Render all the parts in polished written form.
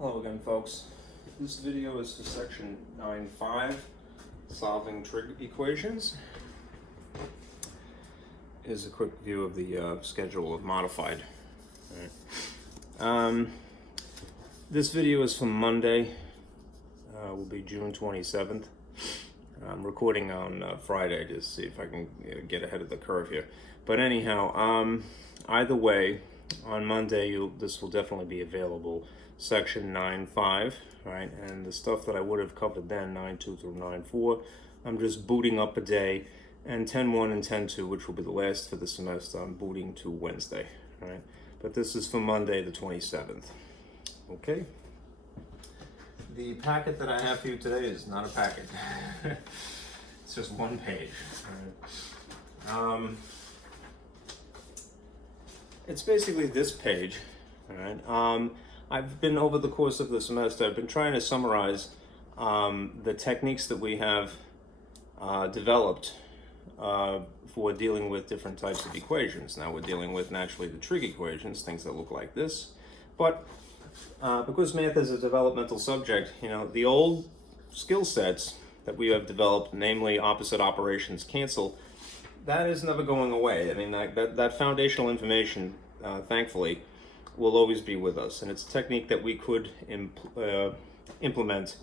Hello again, folks. This video is for section 9.5, solving trig equations. Here's a quick view of the schedule of modified. All right. This video is for Monday, will be June 27th. I'm recording on Friday to see if I can get ahead of the curve here. But anyhow, either way, on Monday, this will definitely be available. Section 9.5, right? And the stuff that I would have covered then, 9.2 through 9.4, I'm just booting up a day, and 10.1 and 10.2, which will be the last for the semester, I'm booting to Wednesday, right? But this is for Monday, the 27th. Okay? The packet that I have for you today is not a packet. It's just one page. All right? It's basically this page, all right? I've been, over the course of the semester, I've been trying to summarize the techniques that we have developed for dealing with different types of equations. Now we're dealing with, naturally, the trig equations, things that look like this. But because math is a developmental subject, the old skill sets that we have developed, namely opposite operations cancel, that is never going away. I mean, that foundational information, thankfully, will always be with us, and it's a technique that we could implement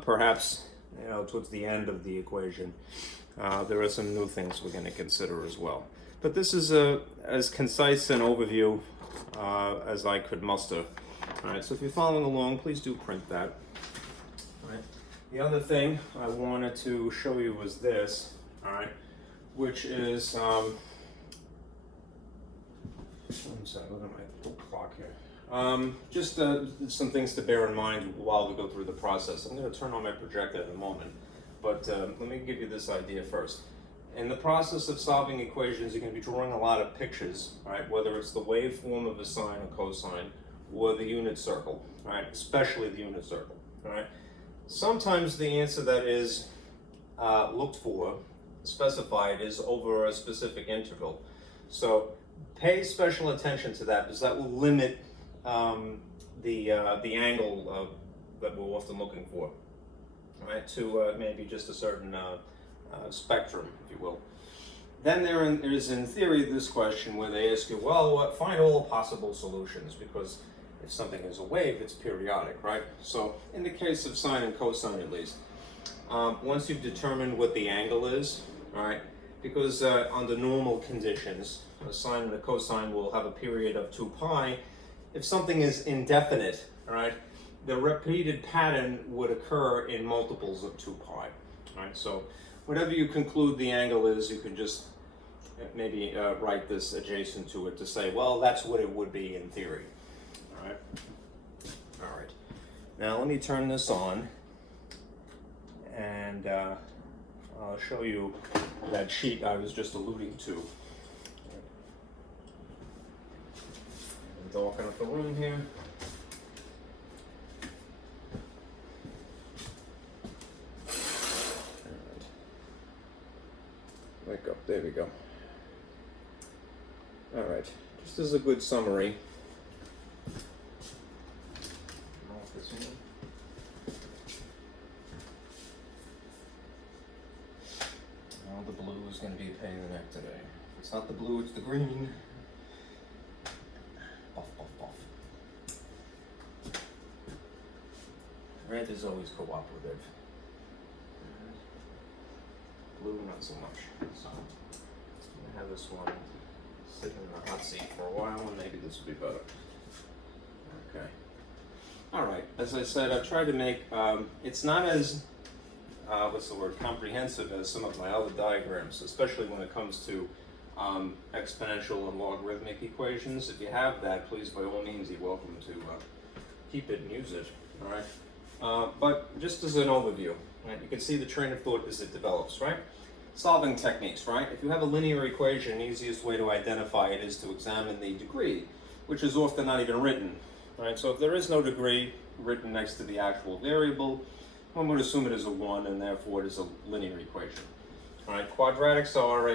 perhaps towards the end of the equation. There are some new things we're going to consider as well, but this is as concise an overview as I could muster. All right, so if you're following along, please do print that. All right. The other thing I wanted to show you was this, all right, which is I'm sorry, look at my clock here. Just some things to bear in mind while we go through the process. I'm going to turn on my projector in a moment, but let me give you this idea first. In the process of solving equations, you're going to be drawing a lot of pictures, right? Whether it's the waveform of a sine or cosine, or the unit circle, right? Especially the unit circle, all right? Sometimes the answer that is looked for, specified, is over a specific interval. So pay special attention to that, because that will limit the angle that we're often looking for, right? To maybe just a certain spectrum, if you will. Then there is, in theory, this question where they ask you, well, find all possible solutions, because if something is a wave, it's periodic, right? So in the case of sine and cosine, at least, once you've determined what the angle is, all right, because under normal conditions, a sine and a cosine will have a period of 2 pi. If something is indefinite, all right, the repeated pattern would occur in multiples of 2 pi. All right, so whatever you conclude the angle is, you can just maybe write this adjacent to it to say, well, that's what it would be in theory. All right. All right. Now let me turn this on, and I'll show you that sheet I was just alluding to. Darken up the room here. Alright. Wake up, there we go. Alright, just as a good summary. Off this one. Well, the blue is going to be a pain in the neck today. If it's not the blue, it's the green. Buff, buff, buff. Red is always cooperative. Blue, not so much. So I'm going to have this one sitting in the hot seat for a while, and maybe this will be better. Okay. All right. As I said, I've tried to make, it's not as, comprehensive as some of my other diagrams, especially when it comes to exponential and logarithmic equations. If you have that, please, by all means, you're welcome to keep it and use it, all right? But just as an overview, right, you can see the train of thought as it develops, right? Solving techniques, right? If you have a linear equation, the easiest way to identify it is to examine the degree, which is often not even written, right? So if there is no degree written next to the actual variable, one would assume it is a 1, and therefore it is a linear equation. All right, quadratics are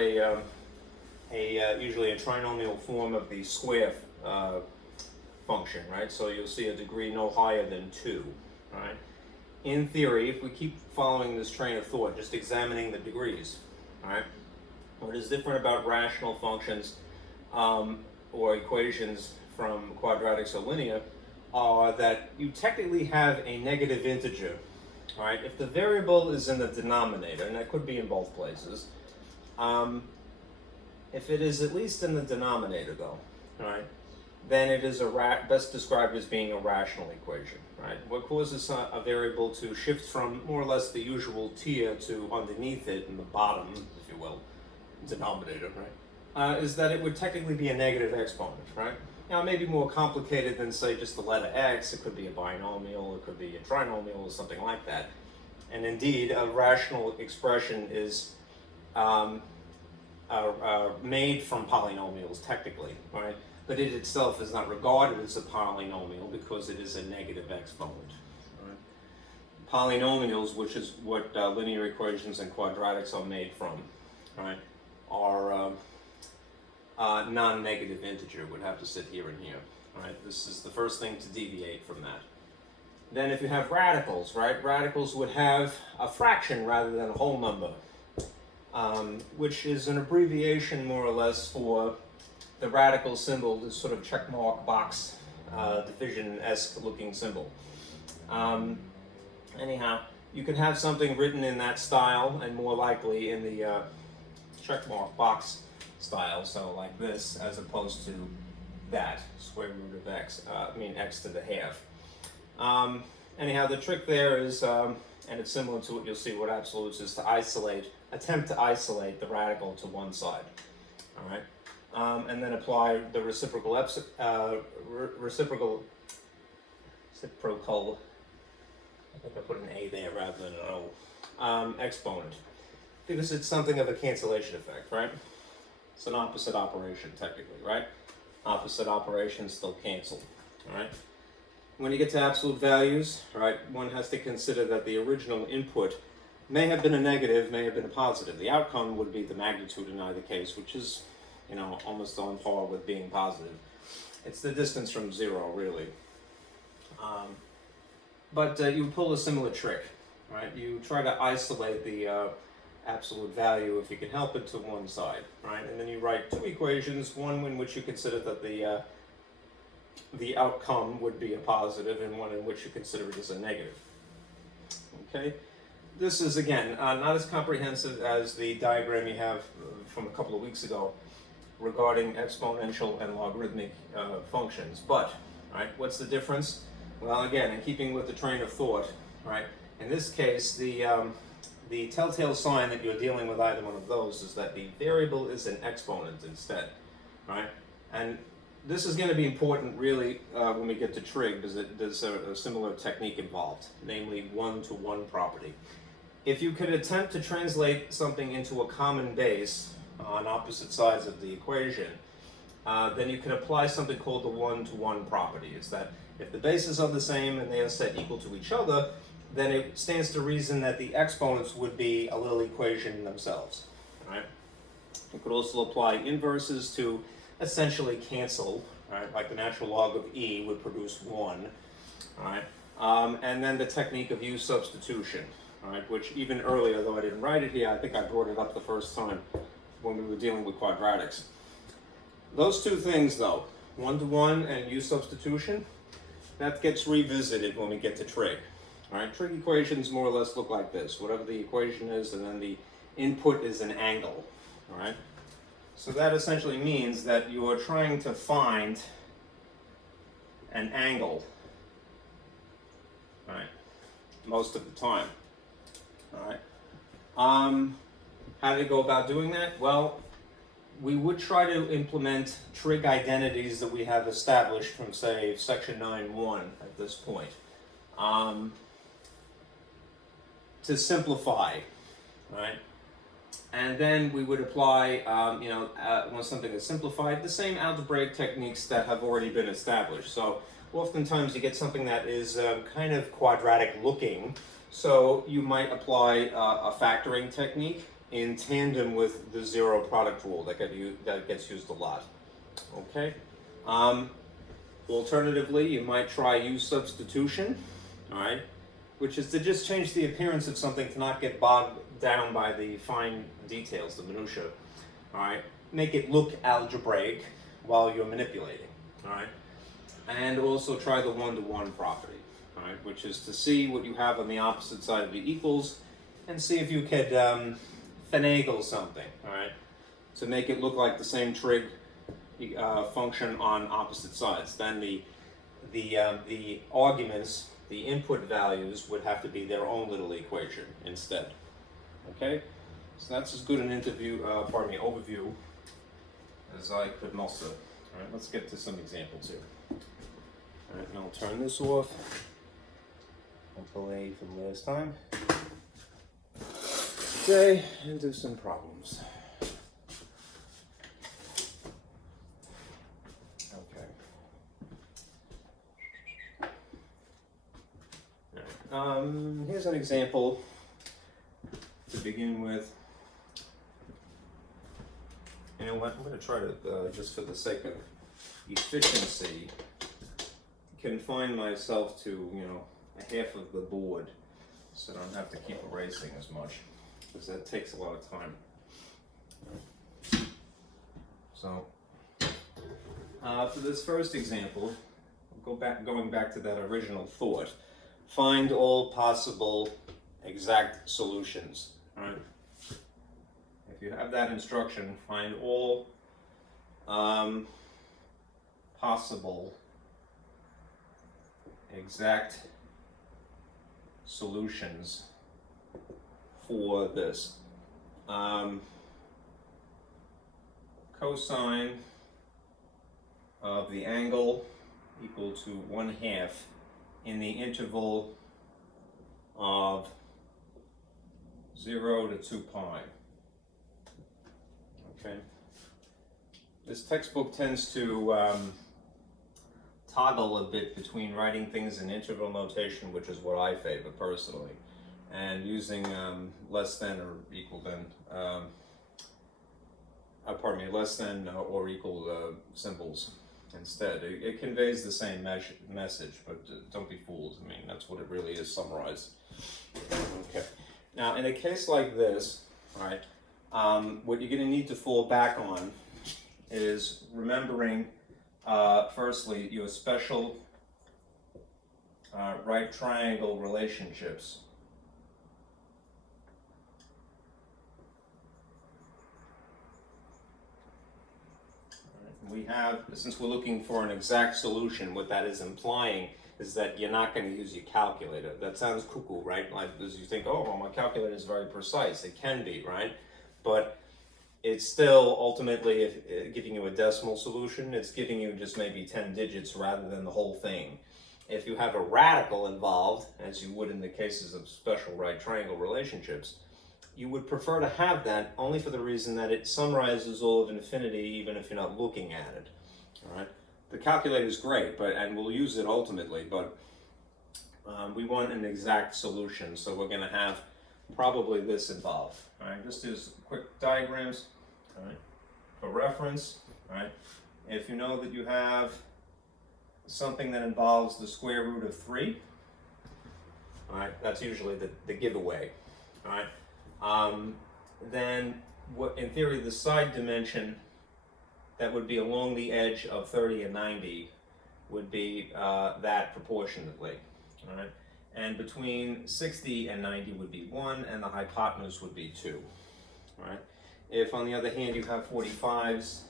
usually a trinomial form of the square function, right? So you'll see a degree no higher than 2, right? In theory, if we keep following this train of thought, just examining the degrees, right? What is different about rational functions or equations from quadratics or linear are that you technically have a negative integer, right? If the variable is in the denominator, and that could be in both places, if it is at least in the denominator though, right, then it is best described as being a rational equation, right? What causes a variable to shift from more or less the usual tier to underneath it in the bottom, if you will, denominator, right, is that it would technically be a negative exponent, right? Now, it may be more complicated than, say, just the letter x. It could be a binomial, it could be a trinomial, or something like that. And indeed, a rational expression is made from polynomials, technically, right? But it itself is not regarded as a polynomial because it is a negative exponent. Right? Polynomials, which is what linear equations and quadratics are made from, right, are non-negative integer, would have to sit here and here. Right? This is the first thing to deviate from that. Then if you have radicals, right, radicals would have a fraction rather than a whole number, which is an abbreviation more or less for the radical symbol, this sort of checkmark box division-esque looking symbol. Anyhow, you can have something written in that style, and more likely in the checkmark box style, so like this, as opposed to that, square root of x, x to the half. Anyhow, the trick there is, and it's similar to what you'll see with absolutes, is to attempt to isolate the radical to one side, all right? And then apply the reciprocal, I think I put an A there rather than an O, exponent, because it's something of a cancellation effect, right? It's an opposite operation, technically, right? Opposite operations still cancel, all right? When you get to absolute values, right, one has to consider that the original input may have been a negative, may have been a positive. The outcome would be the magnitude in either case, which is, almost on par with being positive. It's the distance from zero, really. But you pull a similar trick, right? You try to isolate the absolute value, if you can help it, to one side, right? And then you write two equations, one in which you consider that the outcome would be a positive, and one in which you consider it as a negative. Okay? This is, again, not as comprehensive as the diagram you have from a couple of weeks ago regarding exponential and logarithmic functions. But, right, what's the difference? Well, again, in keeping with the train of thought, right, in this case, the telltale sign that you're dealing with either one of those is that the variable is an exponent instead, right? And this is going to be important, really, when we get to trig, because there's a similar technique involved, namely one-to-one property. If you could attempt to translate something into a common base on opposite sides of the equation, then you can apply something called the one-to-one property. It's that if the bases are the same and they are set equal to each other, then it stands to reason that the exponents would be a little equation themselves. Right? You could also apply inverses to essentially cancel, right? Like the natural log of e would produce 1, right? And then the technique of U substitution, right? Which even earlier, though I didn't write it here, I think I brought it up the first time when we were dealing with quadratics. Those two things, though, one-to-one and U substitution, that gets revisited when we get to trig. All right, trig equations more or less look like this. Whatever the equation is, and then the input is an angle, all right? So that essentially means that you are trying to find an angle, all right, most of the time, all right? How do you go about doing that? Well, we would try to implement trig identities that we have established from, say, section 9.1 at this point. To simplify, right? And then we would apply, once something is simplified, the same algebraic techniques that have already been established. So oftentimes you get something that is kind of quadratic looking, so you might apply a factoring technique in tandem with the zero product rule that gets used a lot. Okay? Alternatively, you might try use substitution, all right, which is to just change the appearance of something to not get bogged down by the fine details, the minutiae, all right. Make it look algebraic while you're manipulating, all right. And also try the one-to-one property, all right, which is to see what you have on the opposite side of the equals and see if you could finagle something, all right, to make it look like the same trig function on opposite sides. Then the arguments, the input values, would have to be their own little equation instead. Okay, so that's as good an overview as I could muster. All right, let's get to some examples here. All right, and I'll turn this off. I'll delay from last time. Okay, and do some problems. Here's an example to begin with. You know what, I'm going to try to, just for the sake of efficiency, confine myself to, a half of the board so I don't have to keep erasing as much, because that takes a lot of time. So, for this first example, going back to that original thought. Find all possible exact solutions. All right. If you have that instruction, find all possible exact solutions for this. Cosine of the angle equal to 1/2 in the interval of 0 to 2 pi. Okay. This textbook tends to toggle a bit between writing things in interval notation, which is what I favor personally, and using less than or equal than, less than or equal symbols instead. It conveys the same message, but don't be fooled. I mean, that's what it really is summarized. Okay. Now, in a case like this, all right, what you're going to need to fall back on is remembering, firstly, your special right triangle relationships. We have, since we're looking for an exact solution, what that is implying is that you're not going to use your calculator. That sounds cuckoo, right? Like, as you think, oh, well, my calculator is very precise. It can be, right? But it's still ultimately giving you a decimal solution. It's giving you just maybe 10 digits rather than the whole thing. If you have a radical involved, as you would in the cases of special right triangle relationships, you would prefer to have that only for the reason that it summarizes all of infinity even if you're not looking at it. All right. The calculator is great, and we'll use it ultimately, but we want an exact solution, so we're going to have probably this involved. All right, just as quick diagrams. All right, for reference. All right, if you know that you have something that involves the square root of 3, all right, that's usually the giveaway. All right, then what in theory the side dimension that would be along the edge of 30 and 90 would be that proportionately, all right? And between 60 and 90 would be 1, and the hypotenuse would be 2, all right? If, on the other hand, you have 45s,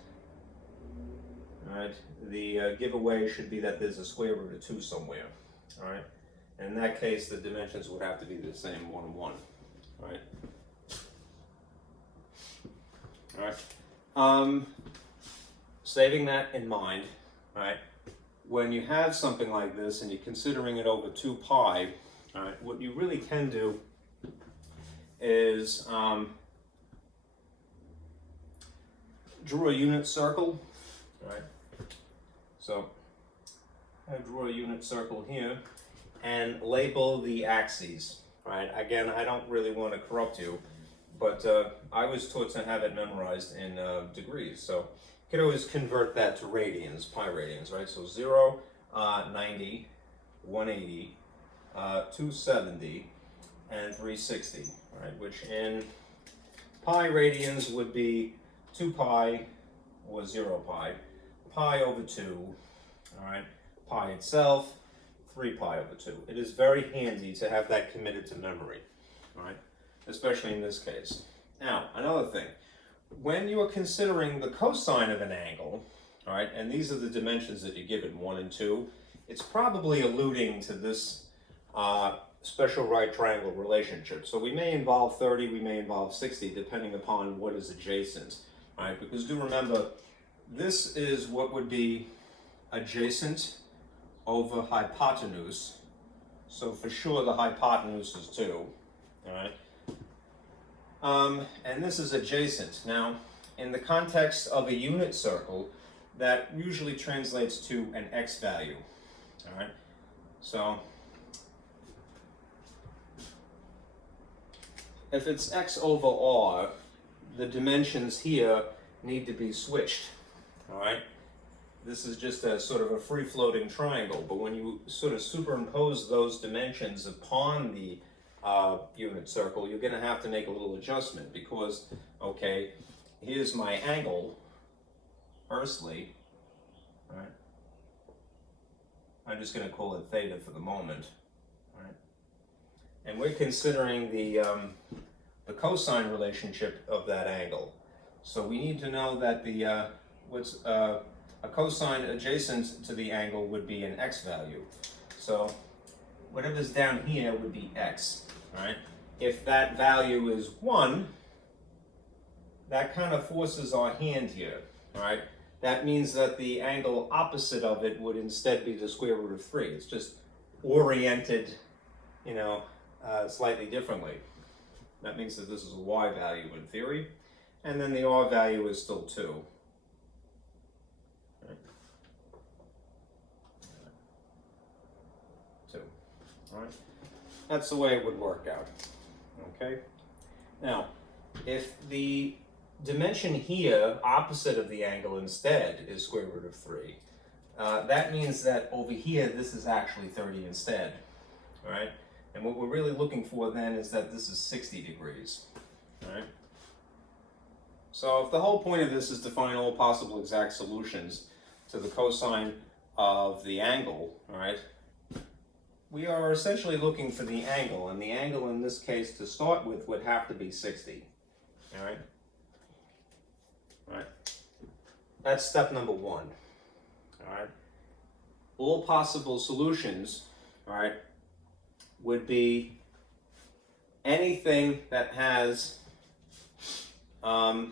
all right, the giveaway should be that there's a square root of 2 somewhere, all right? And in that case, the dimensions would have to be the same, 1 and 1, all right? All right. Saving that in mind, right? When you have something like this and you're considering it over 2 pi, all right, what you really can do is draw a unit circle, right? So I draw a unit circle here and label the axes, right? Again, I don't really want to corrupt you, but I was taught to have it memorized in degrees, so you could always convert that to radians, pi radians, right? So 0 90, 180, 270, and 360, right? Which in pi radians would be 2 pi or 0 pi, pi over 2, all right? Pi itself, 3 pi over 2. It is very handy to have that committed to memory, all right? Especially in this case. Now, another thing. When you are considering the cosine of an angle, all right, and these are the dimensions that you give it, 1 and 2, it's probably alluding to this special right triangle relationship. So we may involve 30, we may involve 60, depending upon what is adjacent, all right? Because do remember, this is what would be adjacent over hypotenuse. So for sure the hypotenuse is 2, all right? And this is adjacent. Now, in the context of a unit circle, that usually translates to an x value, all right? So, if it's x over r, the dimensions here need to be switched, all right? This is just a sort of a free-floating triangle, but when you sort of superimpose those dimensions upon the unit circle, you're going to have to make a little adjustment because, okay, here's my angle, firstly, right? I'm just going to call it theta for the moment, right? And we're considering the cosine relationship of that angle. So we need to know that the a cosine adjacent to the angle would be an x value. So whatever's down here would be x, right? If that value is 1, that kind of forces our hand here, all right? That means that the angle opposite of it would instead be the square root of 3. It's just oriented, you know, slightly differently. That means that this is a y value in theory, and then the r value is still 2. Right. 2. All right. That's the way it would work out. Okay. Now, if the dimension here, opposite of the angle instead, is square root of 3, that means that over here, this is actually 30 instead, all right? And what we're really looking for then is that this is 60 degrees, all right? So if the whole point of this is to find all possible exact solutions to the cosine of the angle, all right, we are essentially looking for the angle, and the angle in this case to start with would have to be 60, all right? All right, that's step number 1, all right? All possible solutions, all right, would be anything that has a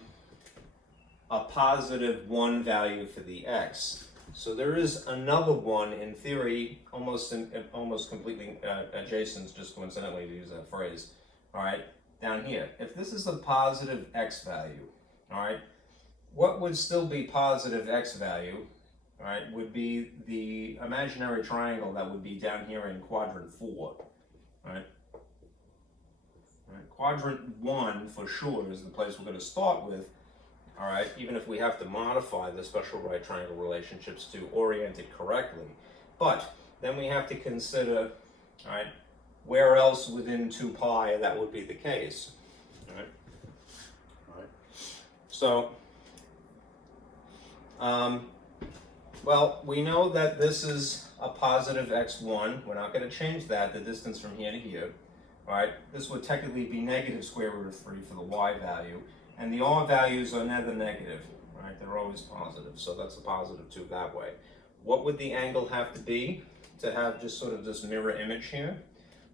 positive 1 value for the x. So there is another one in theory, almost completely adjacent, just coincidentally to use that phrase, all right, down here. If this is a positive x value, all right, what would still be positive x value, all right, would be the imaginary triangle that would be down here in quadrant 4, all right? All right, quadrant 1 for sure is the place we're going to start with, all right, even if we have to modify the special right triangle relationships to orient it correctly. But then we have to consider, all right, where else within 2 pi that would be the case, all right? All right. So, well, we know that this is a positive x1. We're not going to change that, the distance from here to here. All right, this would technically be negative square root of 3 for the y value. And the r values are never negative, right? They're always positive, so that's a positive 2 that way. What would the angle have to be to have just sort of this mirror image here?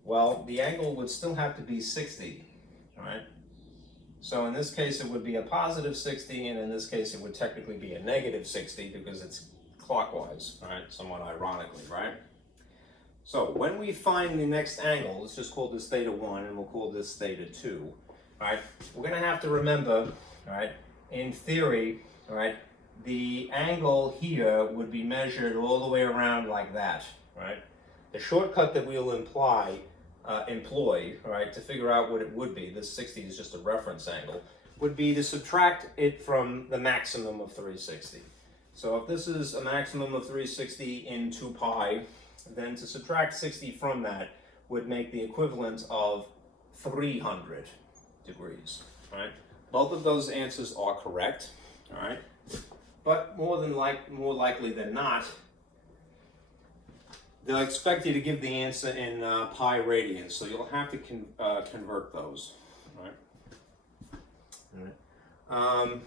Well, the angle would still have to be 60, all right? So in this case, it would be a positive 60, and in this case, it would technically be a negative 60 because it's clockwise, right? Somewhat ironically, right? So when we find the next angle, let's just call this theta 1, and we'll call this theta 2. All right, we're going to have to remember, all right, in theory, all right, the angle here would be measured all the way around like that, right? The shortcut that we'll employ, all right, to figure out what it would be, this 60 is just a reference angle, would be to subtract it from the maximum of 360. So if this is a maximum of 360 in 2 pi, then to subtract 60 from that would make the equivalent of 300 degrees, all right? Both of those answers are correct, all right? But more likely than not, they'll expect you to give the answer in pi radians, so you'll have to convert those, all right? All right.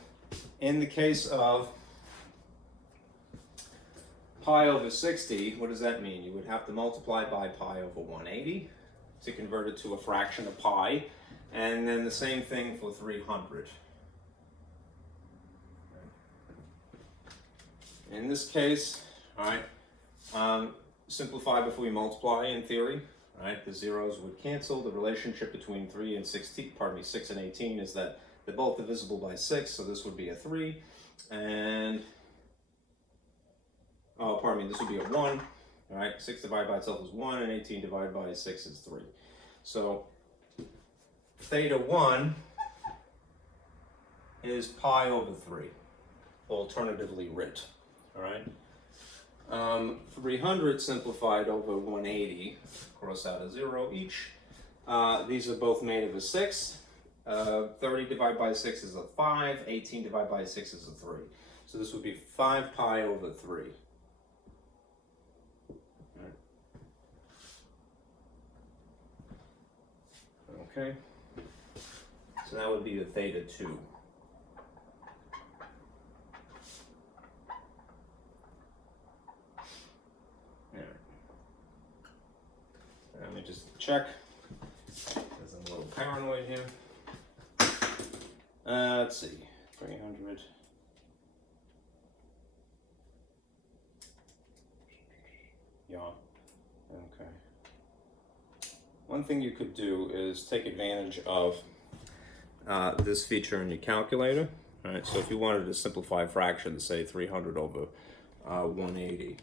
In the case of pi over 60, what does that mean? You would have to multiply by pi over 180 to convert it to a fraction of pi, and then the same thing for 300. In this case, all right, simplify before you multiply in theory, all right? The zeros would cancel. The relationship between 6 and 18 is that they're both divisible by 6, so this would be a 3, and this would be a 1, all right? 6 divided by itself is 1, and 18 divided by 6 is 3. So theta 1 is pi over 3, alternatively writ, all right? 300 simplified over 180, cross out a 0 each. These are both made of a 6. 30 divided by 6 is a 5, 18 divided by 6 is a 3. So this would be 5 pi over 3. Okay, so that would be the theta 2. Let me just check, because I'm a little paranoid here. Let's see, 300. Yeah, okay. One thing you could do is take advantage of this feature in your calculator. All right, so if you wanted to simplify a fraction, say 300 over 180,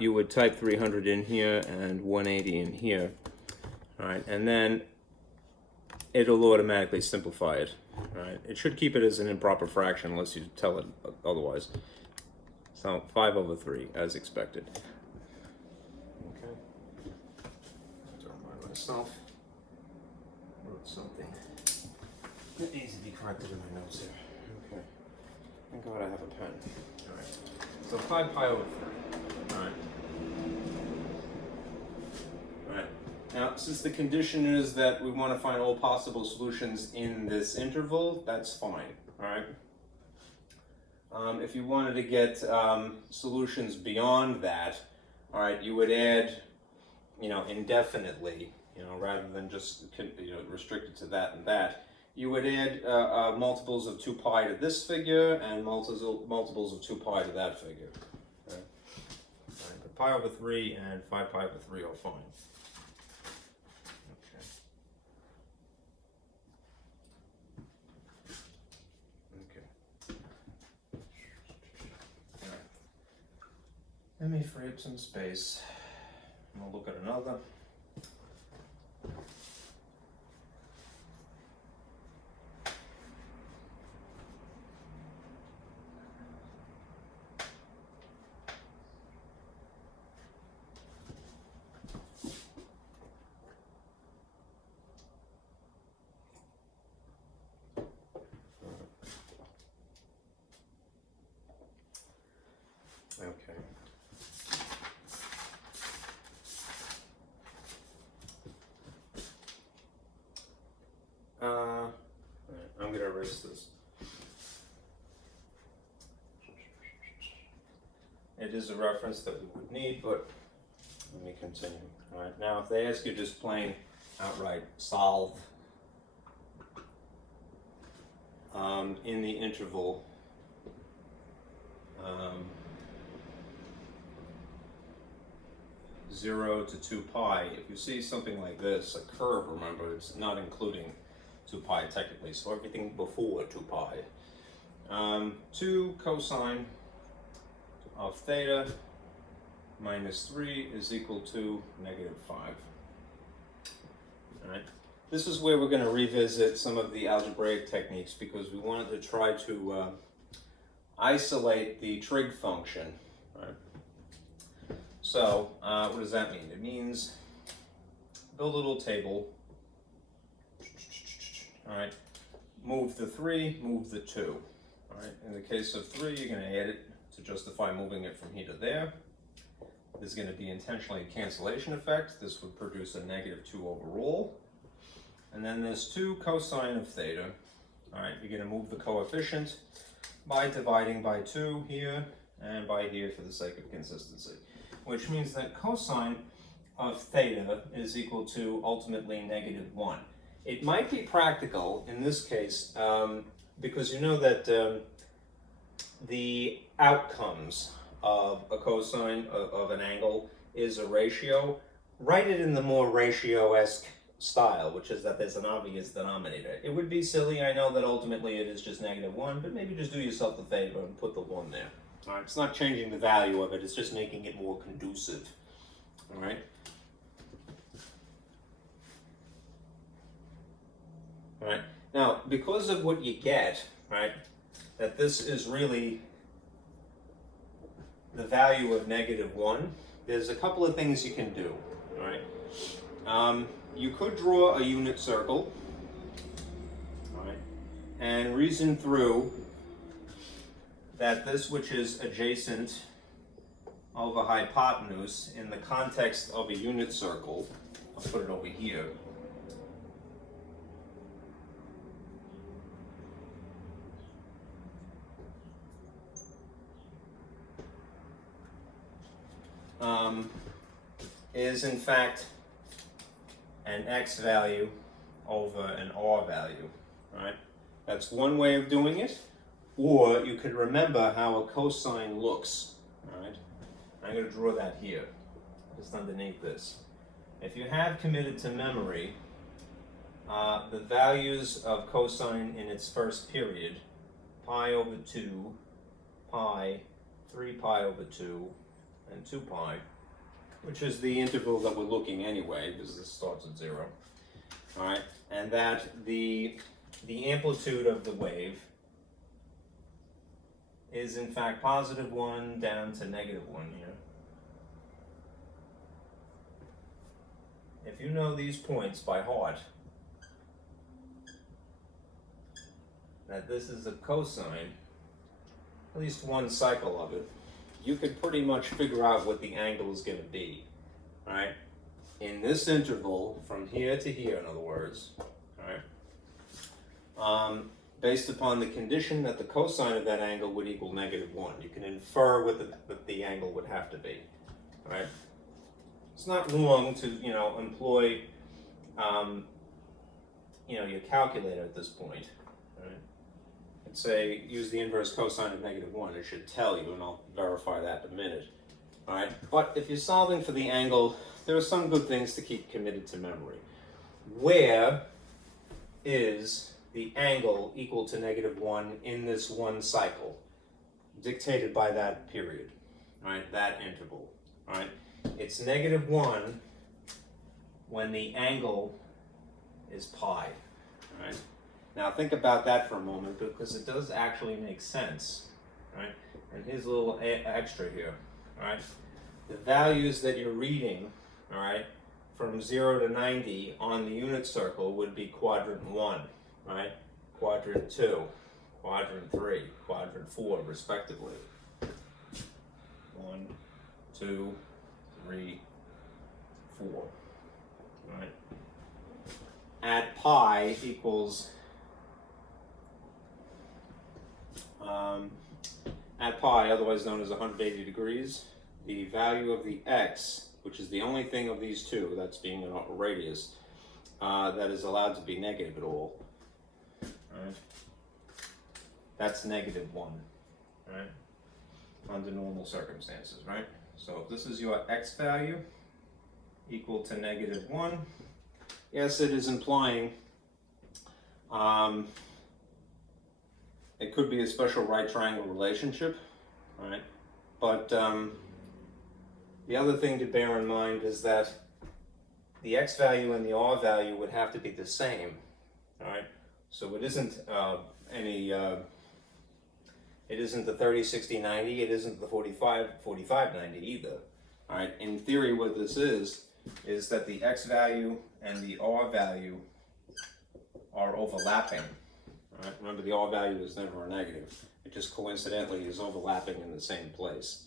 you would type 300 in here and 180 in here. All right, and then it'll automatically simplify it. All right, it should keep it as an improper fraction unless you tell it otherwise. So 5 over 3, as expected. Okay. Don't mind myself. Wrote something that needs to be corrected in my notes here. Okay. Thank God I have a pen. All right. So 5 pi over 3. All right. All right. Now, since the condition is that we want to find all possible solutions in this interval, that's fine. All right. If you wanted to get solutions beyond that, all right, you would add, indefinitely, rather than just, restricted to that and that. You would add multiples of 2 pi to this figure and multiples of 2 pi to that figure. Okay. All right, but pi over 3 and 5 pi over 3 are fine. Let me free up some space, and we'll look at another. Okay. I'm going to erase this. It is a reference that we would need, but let me continue. All right, now if they ask you just plain outright solve in the interval 0 to 2 pi, if you see something like this, a curve, remember, it's not including 2 pi technically, so everything before 2 pi. 2 cosine of theta minus 3 is equal to negative 5. All right. This is where we're going to revisit some of the algebraic techniques because we wanted to try to isolate the trig function. Right? So what does that mean? It means build a little table. All right, move the 3, move the 2. All right, in the case of 3, you're going to add it to justify moving it from here to there. There's going to be intentionally a cancellation effect. This would produce a -2 overall. And then there's 2 cosine of theta. All right, you're going to move the coefficient by dividing by 2 here and by here for the sake of consistency, which means that cosine of theta is equal to ultimately -1. It might be practical in this case because you know that the outcomes of a cosine of an angle is a ratio. Write it in the more ratio-esque style, which is that there's an obvious denominator. It would be silly, I know that ultimately it is just -1, but maybe just do yourself the favor and put the 1 there. All right, it's not changing the value of it, it's just making it more conducive. All right. All right. Now, because of what you get, right, that this is really the value of -1, there's a couple of things you can do. All right. You could draw a unit circle, all right, and reason through that this which is adjacent of a hypotenuse in the context of a unit circle, I'll put it over here, is in fact an x value over an r value, right? That's one way of doing it, or you could remember how a cosine looks, all right? I'm going to draw that here, just underneath this. If you have committed to memory the values of cosine in its first period, pi over 2, pi, 3 pi over 2, and 2 pi, which is the interval that we're looking anyway, because this starts at 0. All right, and that the amplitude of the wave is in fact +1 down to -1 here. If you know these points by heart, that this is a cosine, at least one cycle of it, you could pretty much figure out what the angle is going to be, right? In this interval, from here to here, in other words, right? Based upon the condition that the cosine of that angle would equal -1, you can infer what the angle would have to be, right? It's not wrong to, employ, your calculator at this point, right? And say, use the inverse cosine of -1. It should tell you, and I'll verify that in a minute. All right. But if you're solving for the angle, there are some good things to keep committed to memory. Where is the angle equal to -1 in this one cycle, dictated by that period, right? That interval, right? It's -1 when the angle is pi, right? Now think about that for a moment, because it does actually make sense, right? And here's a little extra here, all right? The values that you're reading, all right, from 0 to 90 on the unit circle would be quadrant 1, right? Quadrant 2, quadrant 3, quadrant 4, respectively. 1, 2, 3, 4, all right? At pi equals at pi, otherwise known as 180 degrees, the value of the x, which is the only thing of these two, that's being a radius, that is allowed to be negative at all, right? That's -1, right? Under normal circumstances, right? So if this is your x value equal to -1, yes, it is implying it could be a special right triangle relationship, right? But the other thing to bear in mind is that the x value and the r value would have to be the same, all right? So it isn't It isn't the 30, 60, 90. It isn't the 45, 45, 90 either. All right. In theory, what this is that the x value and the r value are overlapping. All right. Remember, the r value is never a negative. It just coincidentally is overlapping in the same place.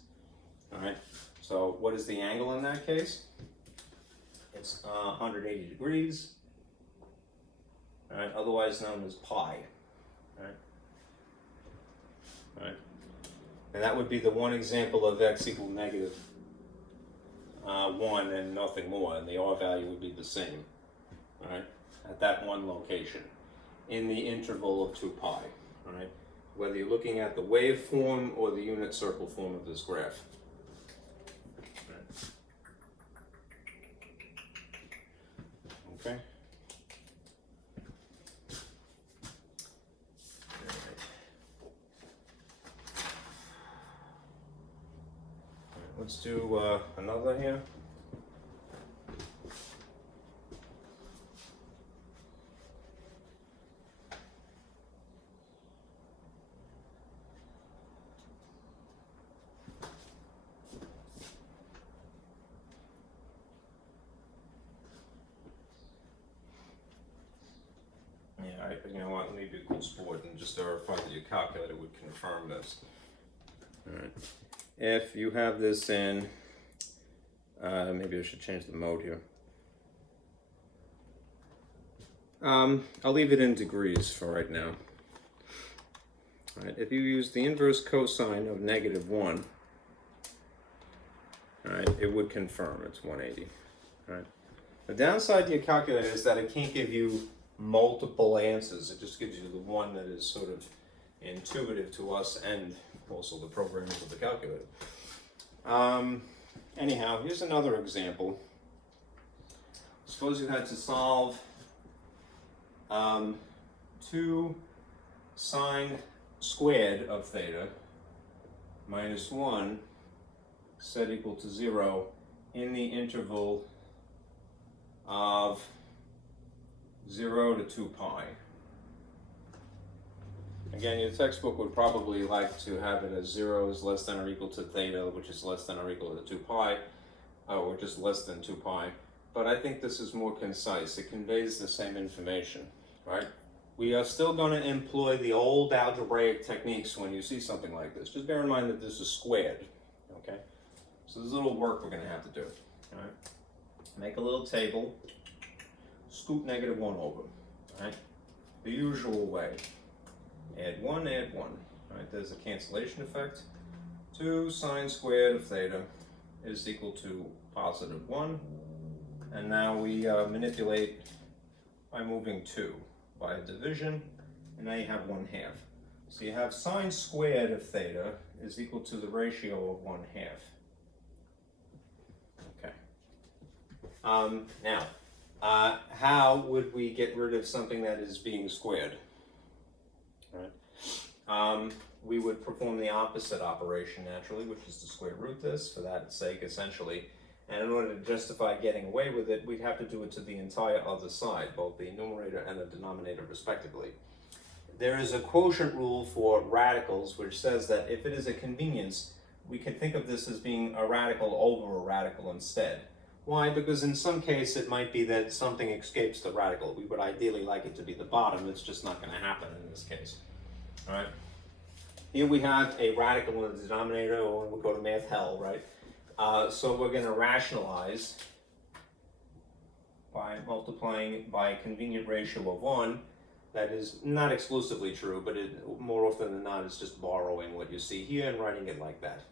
All right. So what is the angle in that case? It's 180 degrees. All right. Otherwise known as pi. All right. All right. And that would be the one example of x equal negative 1 and nothing more, and the r value would be the same, all right, at that one location in the interval of 2 pi, all right, whether you're looking at the wave form or the unit circle form of this graph. Okay. Let's do another here. You know what, let me be a cool sport and just verify that your calculator would confirm this. All right. If you have this in, maybe I should change the mode here. I'll leave it in degrees for right now. All right. If you use the inverse cosine of negative 1, all right, it would confirm it's 180. All right. The downside to your calculator is that it can't give you multiple answers. It just gives you the one that is sort of intuitive to us and also the programmers of the calculator. Anyhow, here's another example. Suppose you had to solve 2 sine squared of theta minus 1 set equal to 0 in the interval of 0 to 2 pi. Again, your textbook would probably like to have it as 0 is less than or equal to theta, which is less than or equal to 2 pi, or just less than 2 pi. But I think this is more concise. It conveys the same information, right? We are still going to employ the old algebraic techniques when you see something like this. Just bear in mind that this is squared, okay? So there's a little work we're going to have to do, all right? Make a little table. Scoot negative 1 over, all right? The usual way. Add 1, add 1. All right, there's a cancellation effect. 2 sine squared of theta is equal to positive 1. And now we manipulate by moving 2 by division, and now you have 1/2. So you have sine squared of theta is equal to the ratio of 1/2. Okay. Now, how would we get rid of something that is being squared? Right. We would perform the opposite operation naturally, which is to square root this for that sake essentially. And in order to justify getting away with it, we'd have to do it to the entire other side, both the numerator and the denominator respectively. There is a quotient rule for radicals which says that if it is a convenience, we can think of this as being a radical over a radical instead. Why? Because in some case it might be that something escapes the radical. We would ideally like it to be the bottom. It's just not going to happen in this case. All right. Here we have a radical in the denominator, or we'll go to math hell, right? So we're going to rationalize by multiplying by a convenient ratio of 1. That is not exclusively true, but more often than not, it's just borrowing what you see here and writing it like that.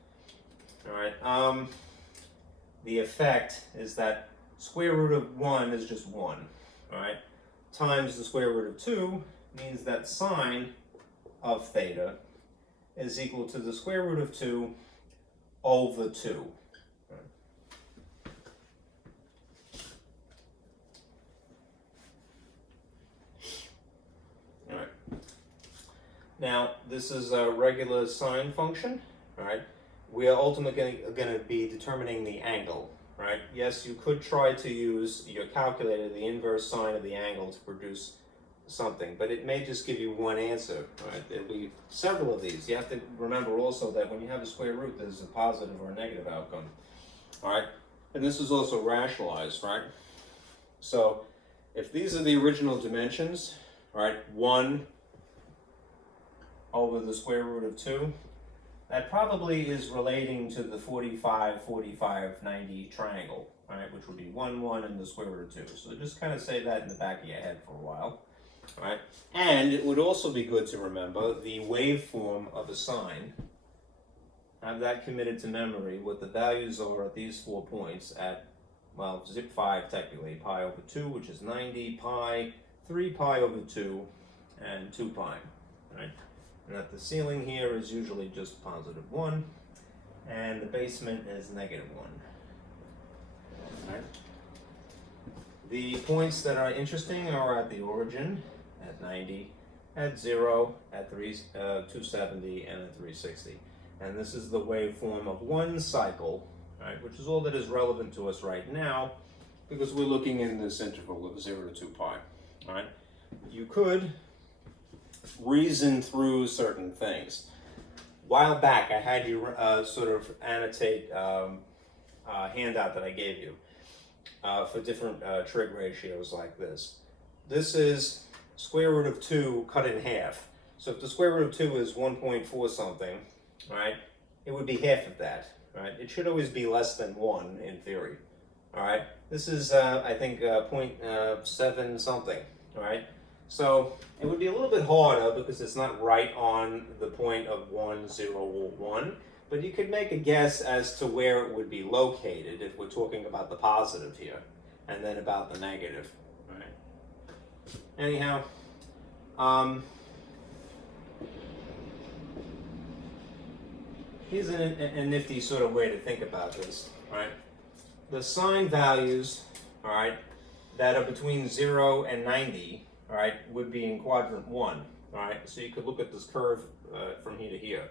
All right. The effect is that square root of 1 is just 1, all right? Times the square root of 2 means that sine of theta is equal to the square root of 2 over 2. All right. Now, this is a regular sine function, all right? We are ultimately going to be determining the angle, right? Yes, you could try to use your calculator, the inverse sine of the angle, to produce something, but it may just give you one answer, right? There'll be several of these. You have to remember also that when you have a square root, there's a positive or a negative outcome, all right? And this is also rationalized, right? So if these are the original dimensions, all right, 1 over the square root of 2, that probably is relating to the 45, 45, 90 triangle, all right, which would be 1, 1, and the square root of 2. So just kind of say that in the back of your head for a while. All right, and it would also be good to remember the waveform of a sine. Have that committed to memory, what the values are at these 4 points at, well, zip 5 technically, pi over 2, which is 90, pi, 3 pi over 2, and 2 pi, right? And that the ceiling here is usually just positive 1, and the basement is negative 1. All right. The points that are interesting are at the origin, at 90, at 0, at 270, and at 360. And this is the waveform of one cycle, right, which is all that is relevant to us right now, because we're looking in this interval of 0 to 2 pi. All right. You could reason through certain things. A while back, I had you sort of annotate a handout that I gave you for different trig ratios like this. This is square root of 2 cut in half. So if the square root of 2 is 1.4 something, right, it would be half of that, right? It should always be less than 1 in theory, all right? This is, I think, 0.7 something, all right? So it would be a little bit harder because it's not right on the point of 1, 0, or 1, but you could make a guess as to where it would be located if we're talking about the positive here, and then about the negative, right? Anyhow, here's a nifty sort of way to think about this, right? The sine values, all right, that are between 0 and 90, all right, would be in quadrant 1, all right? So you could look at this curve from here to here.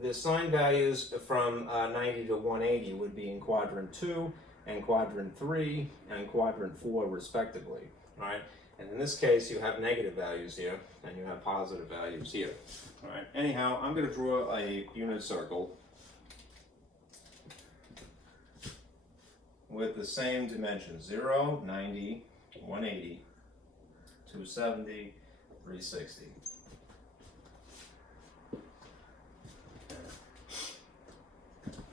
The sine values from 90 to 180 would be in quadrant 2, and quadrant 3, and quadrant 4, respectively, all right? And in this case, you have negative values here, and you have positive values here, all right? Anyhow, I'm going to draw a unit circle with the same dimensions, 0, 90, 180, 270, 360.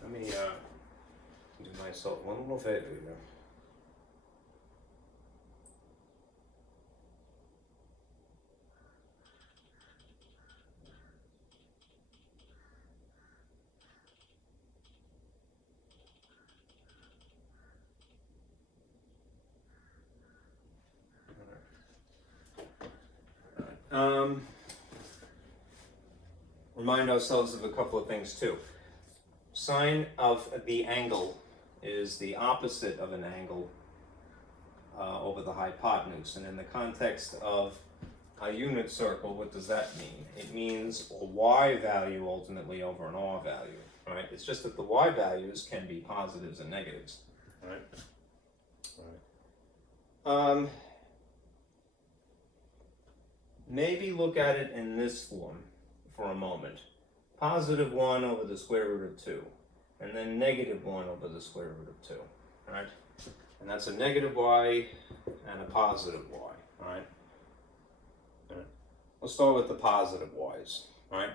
Let me do myself one little favor here. Remind ourselves of a couple of things too. Sine of the angle is the opposite of an angle over the hypotenuse. And in the context of a unit circle, what does that mean? It means a y value ultimately over an r value. Right? It's just that the y values can be positives and negatives. Right? Right. Maybe look at it in this form for a moment. Positive 1 over the square root of 2, and then negative 1 over the square root of 2, all right? And that's a negative y and a positive y, all right? All right. Let's start with the positive y's, all right?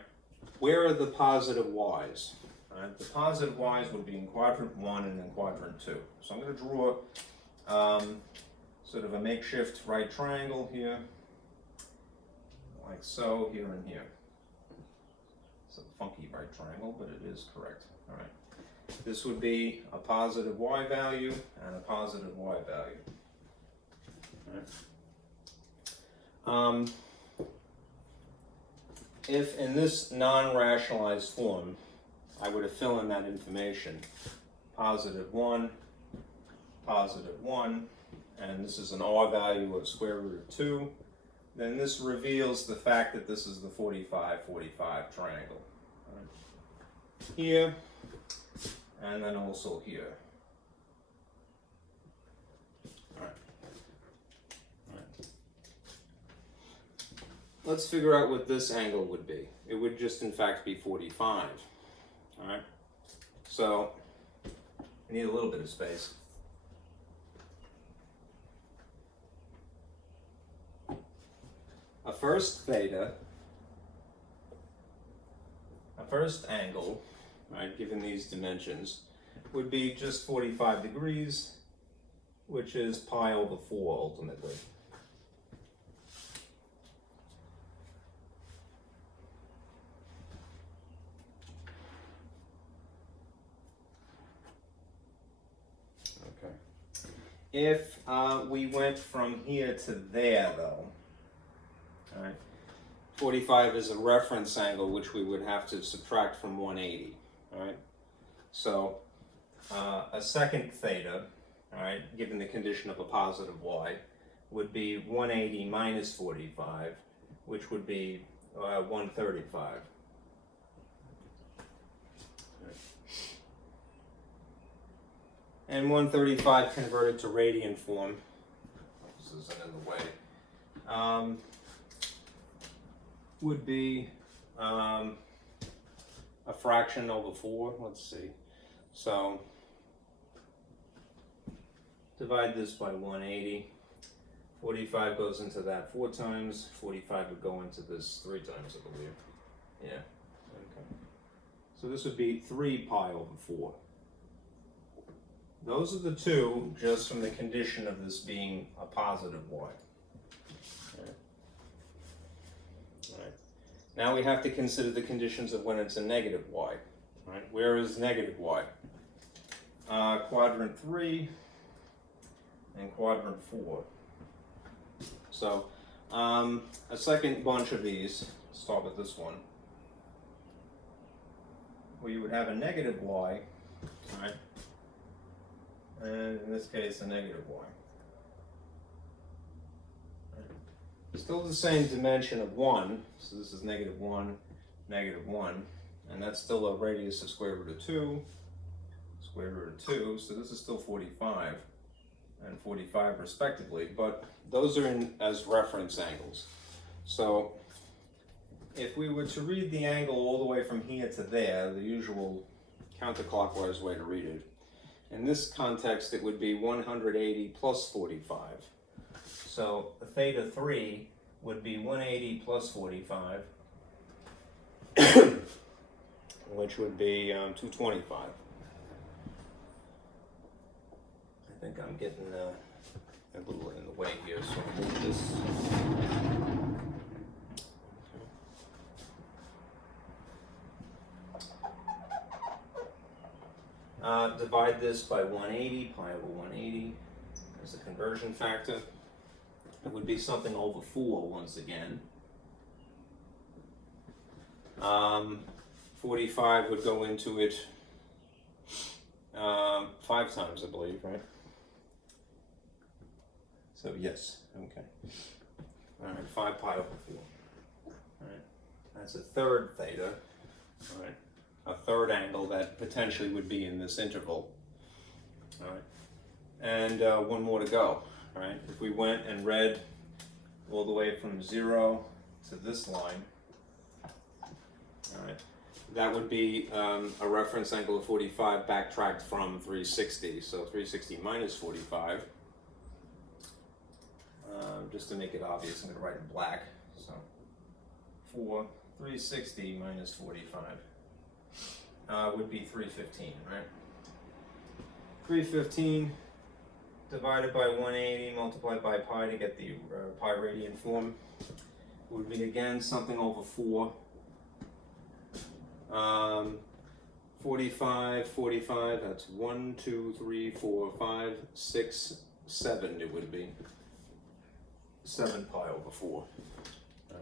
Where are the positive y's? All right? The positive y's would be in quadrant 1 and in quadrant 2. So I'm going to draw sort of a makeshift right triangle here, like so, here and here. It's a funky right triangle, but it is correct. All right. This would be a positive y value and a positive y value. All right. If in this non-rationalized form, I were to fill in that information, positive 1, and this is an r value of square root of 2, then this reveals the fact that this is the 45-45 triangle. Right. Here, and then also here. All right. All right. let's figure out what this angle would be. It would just in fact be 45. All right. So I need a little bit of space. A first theta, a first angle, right, given these dimensions, would be just 45 degrees, which is pi over 4 ultimately. Okay. If we went from here to there, though, all right, 45 is a reference angle which we would have to subtract from 180, all right? So a second theta, all right, given the condition of a positive y, would be 180 minus 45, which would be 135. And 135 converted to radian form, this isn't in the way, would be a fraction over 4, let's see. So divide this by 180. 45 goes into that 4 times. 45 would go into this 3 times, I believe. Yeah. Okay. So this would be 3 pi over 4. Those are the two just from the condition of this being a positive y. Right. Now we have to consider the conditions of when it's a negative y. Right? Where is negative y? Quadrant 3 and quadrant 4. So a second bunch of these, start with this one, where you would have a negative y, right? And in this case a negative y. Still the same dimension of 1, so this is negative 1, and that's still a radius of square root of 2, so this is still 45 and 45 respectively, but those are in as reference angles. So if we were to read the angle all the way from here to there, the usual counterclockwise way to read it, in this context it would be 180 plus 45. So theta 3 would be 180 plus 45, which would be 225. I think I'm getting a little in the way here, so I'll move this. Divide this by 180, pi over 180 as a conversion factor. It would be something over 4 once again. 45 would go into it 5 times, I believe, right? So yes, okay. All right, 5 pi over 4. All right, that's a third theta. All right, a third angle that potentially would be in this interval. All right, and one more to go. All right, if we went and read all the way from 0 to this line, all right, that would be a reference angle of 45 backtracked from 360. So 360 minus 45. Just to make it obvious, I'm going to write in black. So 360 minus 45 would be 315, right? 315 divided by 180 multiplied by pi to get the pi radian form would be again something over 4. 45, that's 1, 2, 3, 4, 5, 6, 7 it would be. 7 pi over 4. Right.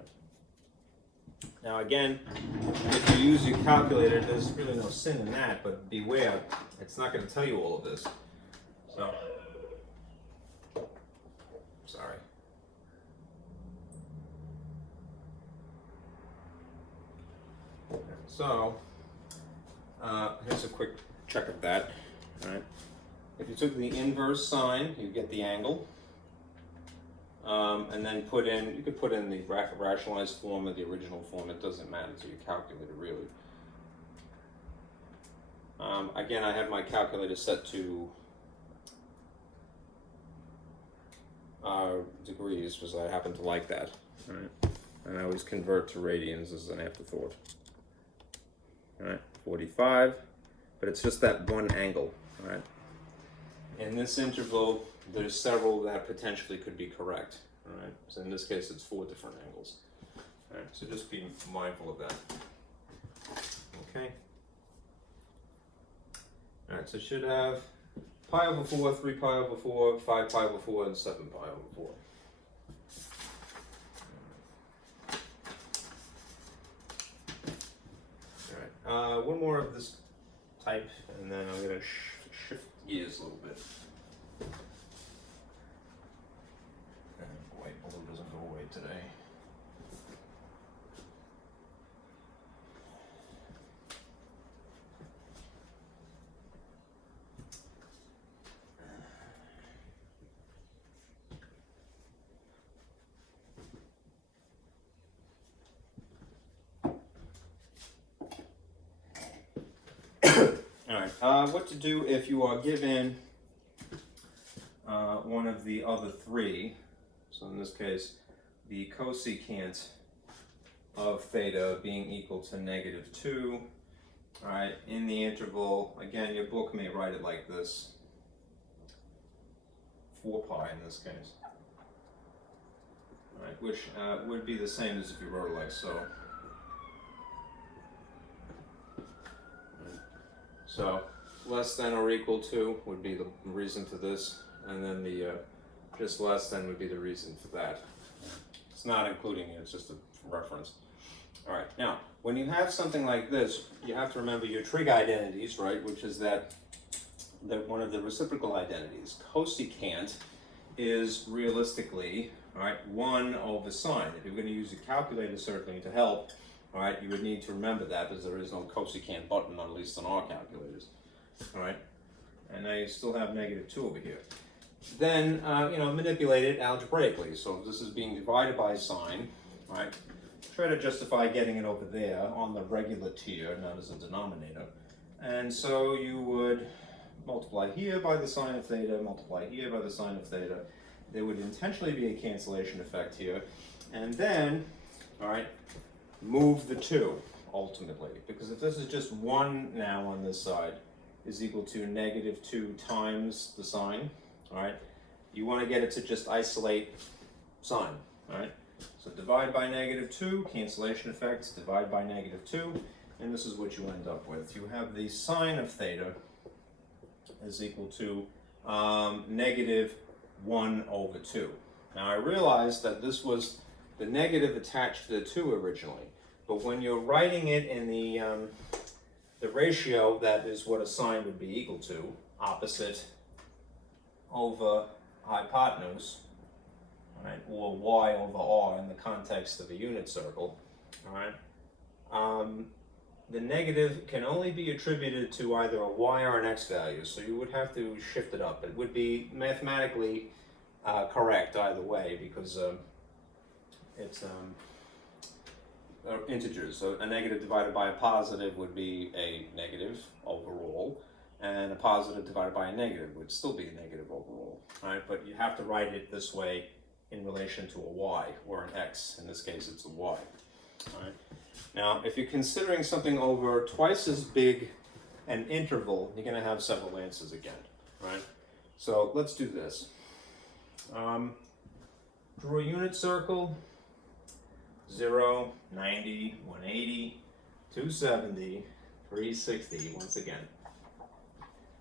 Now again, if you use your calculator, there's really no sin in that, but beware, it's not going to tell you all of this. So, sorry. So, here's a quick check of that. All right. If you took the inverse sine, you get the angle. and then you could put in the rationalized form or the original form. It doesn't matter to your calculator, really. Again, I have my calculator set to degrees because I happen to like that. Right? And I always convert to radians as an afterthought. All right, 45, but it's just that one angle. All right. In this interval, there's several that potentially could be correct. All right. So in this case, it's 4 different angles. All right. So just be mindful of that. Okay. All right. So it should have pi over 4, 3 pi over 4, 5 pi over 4, and 7 pi over 4. All right. One more of this type, and then I'm going to shift gears a little bit. White blue doesn't go away today. What to do if you are given one of the other three. So in this case, the cosecant of theta being equal to -2. All right, in the interval, again, your book may write it like this. 4 pi in this case. All right, which would be the same as if you wrote it like so. So less than or equal to would be the reason for this, and then the just less than would be the reason for that. It's not including it, it's just a reference. All right, now, when you have something like this, you have to remember your trig identities, right, which is that one of the reciprocal identities. Cosecant is realistically, all right, 1 over sine. If you're going to use a calculator certainly to help, all right, you would need to remember that because there is no cosecant button, at least on our calculators. All right, and now you still have -2 over here. Then, manipulate it algebraically. So if this is being divided by sine, all right, try to justify getting it over there on the regular tier, not as a denominator. And so you would multiply here by the sine of theta, multiply here by the sine of theta. There would intentionally be a cancellation effect here. And then, all right, move the 2 ultimately. Because if this is just 1 now on this side is equal to -2 times the sine, all right, you want to get it to just isolate sine, all right? So divide by -2, cancellation effects, divide by -2, and this is what you end up with. You have the sine of theta is equal to -1 over 2. Now I realized that this was the negative attached to the 2 originally, but when you're writing it in the ratio, that is what a sine would be equal to, opposite over hypotenuse, all right, or y over r in the context of a unit circle, all right, the negative can only be attributed to either a y or an x value, so you would have to shift it up. It would be mathematically correct either way because it's integers. So a negative divided by a positive would be a negative overall, and a positive divided by a negative would still be a negative overall, right? But you have to write it this way in relation to a y or an x. In this case, it's a y, all right? Now, if you're considering something over twice as big an interval, you're going to have several answers again, right? So let's do this. Draw a unit circle, 0, 90, 180, 270, 360, once again.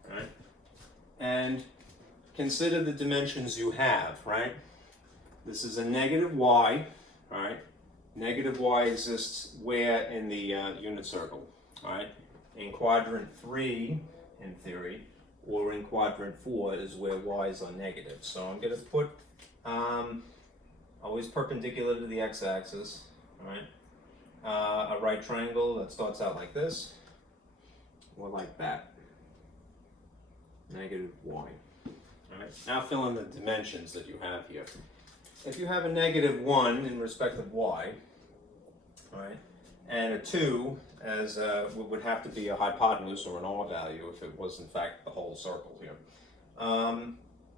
Right? And consider the dimensions you have, right? This is a -y, all right? -y exists where in the unit circle, all right? In quadrant 3, in theory, or in quadrant 4 is where y's are negative. So I'm going to put always perpendicular to the x-axis, all right? A right triangle that starts out like this, or like that. -y. All right. Now fill in the dimensions that you have here. if you have a -1 in respect of y, right, and a 2 as would have to be a hypotenuse or an R value if it was in fact the whole circle here,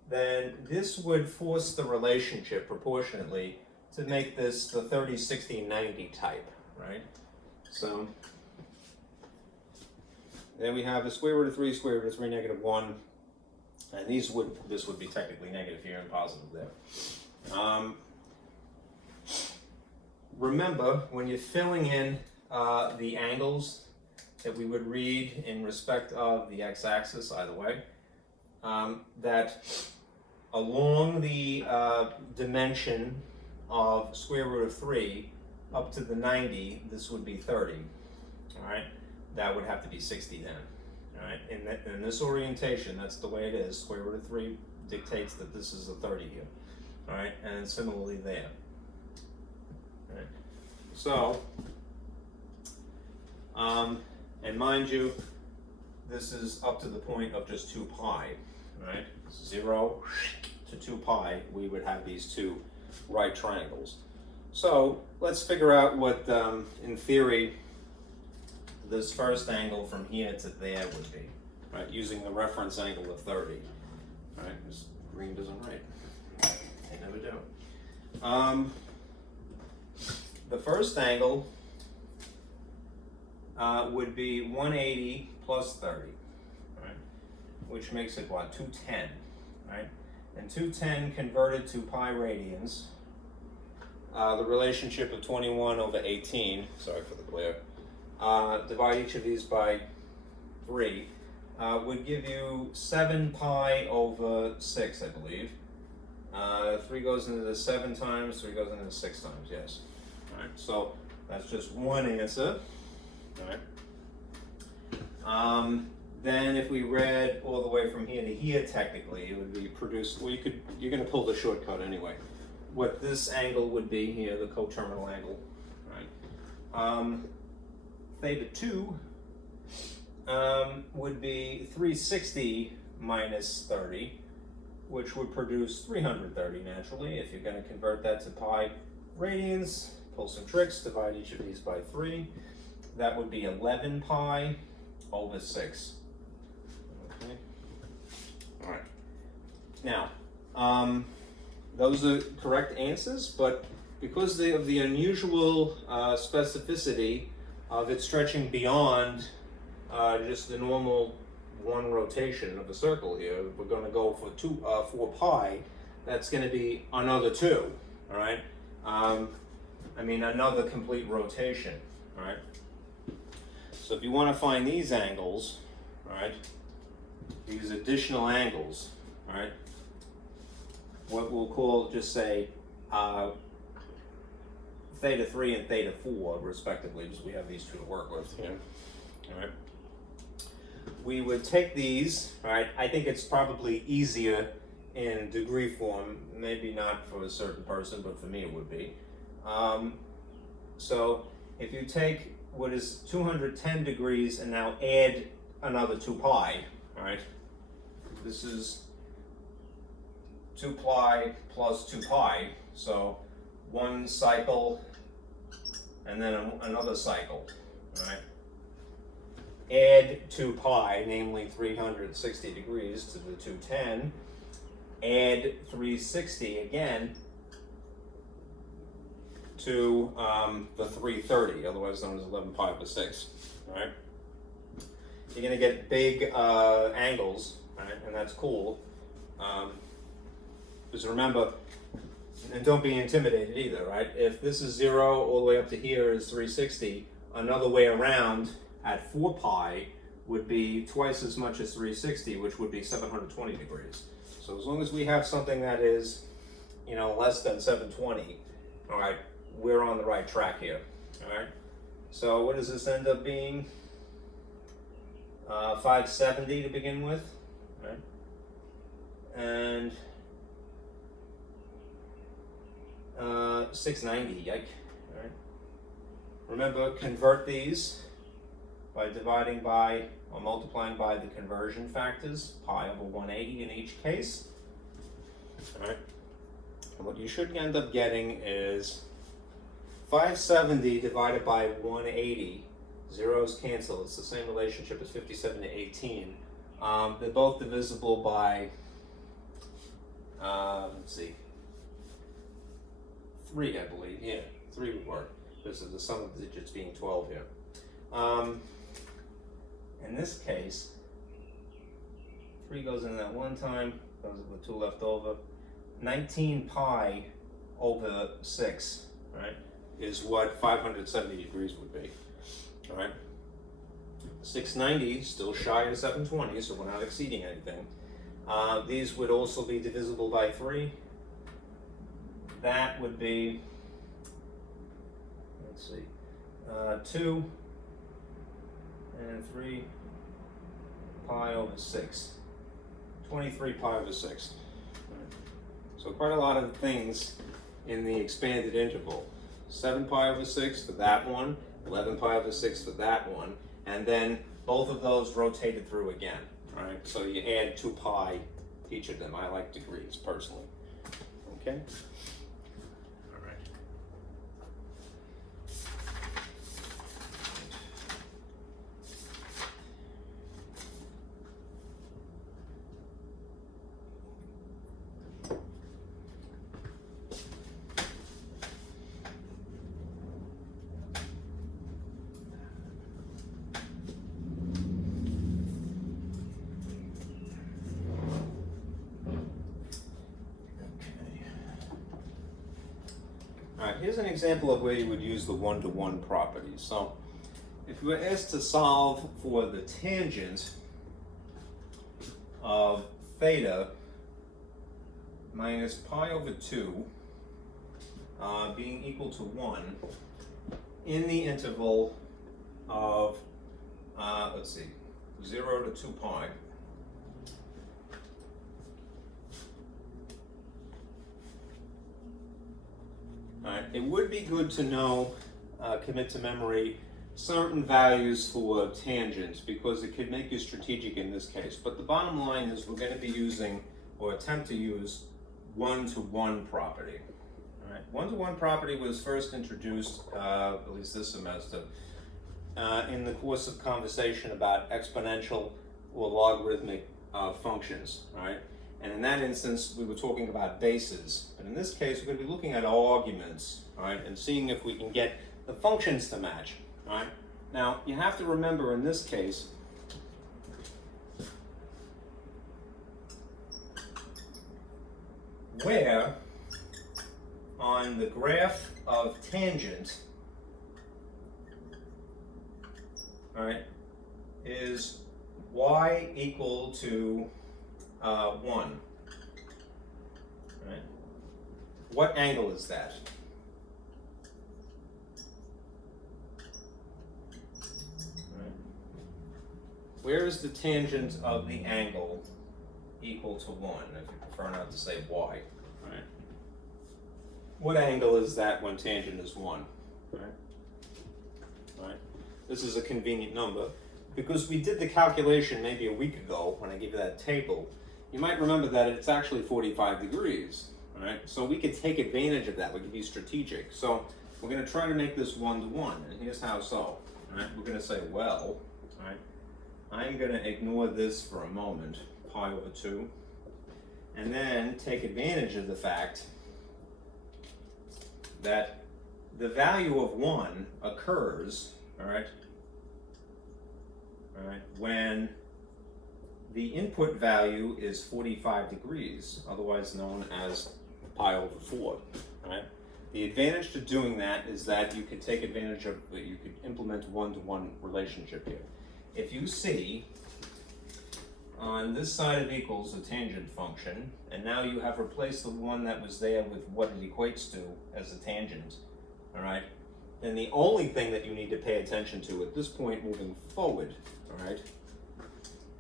then this would force the relationship proportionately to make this the 30, 60, 90 type, right? So then we have the square root of 3, square root of 3, -1, and this would be technically negative here and positive there. Remember, when you're filling in the angles that we would read in respect of the x-axis, either way, that along the dimension of square root of 3 up to the 90, this would be 30, all right? That would have to be 60 then, all right? In this orientation, that's the way it is. Square root of 3 dictates that this is a 30 here, all right? And similarly there, all right? So, and mind you, this is up to the point of just 2 pi, right? 0 to 2 pi, we would have these two right triangles. So let's figure out what, in theory, this first angle from here to there would be, right? Using the reference angle of 30, right? This green doesn't write. They never do. The first angle would be 180 plus 30, right? Which makes it what? 210, right? And 210 converted to pi radians, the relationship of 21 over 18, sorry for the glare, divide each of these by 3, would give you 7 pi over 6, I believe. 3 goes into the 7 times, 3 goes into the 6 times, yes. All right, so that's just one answer. All right. Then if we read all the way from here to here, technically, it would be produced, well, you're going to pull the shortcut anyway. What this angle would be here, the coterminal angle, right? Theta 2 would be 360 minus 30, which would produce 330 naturally. If you're going to convert that to pi radians, pull some tricks, divide each of these by 3. That would be 11 pi over 6. Okay. All right. Now, those are correct answers, but because of the unusual specificity of it stretching beyond just the normal one rotation of a circle here, we're going to go for 4 pi. That's going to be another 2. All right. I mean another complete rotation. All right. So if you want to find these angles, all right, these additional angles, all right, what we'll call, just say, theta 3 and theta 4, respectively, because we have these two to work with here, all right. We would take these, all right, I think it's probably easier in degree form, maybe not for a certain person, but for me it would be. So if you take what is 210 degrees and now add another 2 pi, all right? This is 2 pi plus 2 pi, so one cycle and then another cycle, all right? Add 2 pi, namely 360 degrees to the 210, add 360 again to the 330, otherwise known as 11 pi over 6, all right? You're going to get big angles, right? And that's cool. Just remember, and don't be intimidated either, right? If this is 0 all the way up to here is 360, another way around at 4 pi would be twice as much as 360, which would be 720 degrees. So as long as we have something that is, you know, less than 720, all right, we're on the right track here, all right? So what does this end up being? 570 to begin with, right? And 690, yike, all right? Remember, convert these by dividing by or multiplying by the conversion factors, pi over 180 in each case, all right? And what you should end up getting is 570 divided by 180. Zeros cancel. It's the same relationship as 57 to 18. They're both divisible by, let's see, 3, I believe. Yeah, 3 would work. This is the sum of the digits being 12 here. In this case, 3 goes in that one time, goes with 2 left over. 19 pi over 6, right, is what 570 degrees would be, all right? 690, still shy of 720, so we're not exceeding anything. These would also be divisible by 3. That would be, let's see, 2 and 3 pi over 6. 23 pi over 6. So quite a lot of things in the expanded interval. 7 pi over 6 for that one, 11 pi over 6 for that one, and then both of those rotated through again, right? So you add 2 pi to each of them. I like degrees personally, okay? All right. Alright, here's an example of where you would use the one-to-one property. So, if you were asked to solve for the tangent of theta minus pi over 2 being equal to 1 in the interval of, let's see, 0 to 2 pi, it would be good to know, commit to memory, certain values for tangents because it could make you strategic in this case. But the bottom line is we're going to be using, or attempt to use, one-to-one property. All right. One-to-one property was first introduced, at least this semester, in the course of conversation about exponential or logarithmic functions. All right. And in that instance, we were talking about bases. But in this case, we're going to be looking at arguments, all right, and seeing if we can get the functions to match, all right? Now, you have to remember in this case, where on the graph of tangent, all right, is y equal to 1, right? What angle is that? Right. Where is the tangent of the angle equal to 1, if you prefer not to say y, right? What angle is that when tangent is 1, right? Right. This is a convenient number because we did the calculation maybe a week ago when I gave you that table. You might remember that it's actually 45 degrees, right? So we could take advantage of that. We could be strategic. So we're going to try to make this one-to-one, and here's how so. Right? We're going to say, well, right, I'm going to ignore this for a moment, pi over 2, and then take advantage of the fact that the value of 1 occurs, all right, when the input value is 45 degrees, otherwise known as pi over 4, right? The advantage to doing that is that you could take advantage of, you could implement one-to-one relationship here. If you see on this side of equals a tangent function, and now you have replaced the one that was there with what it equates to as a tangent, all right? Then the only thing that you need to pay attention to at this point moving forward, all right,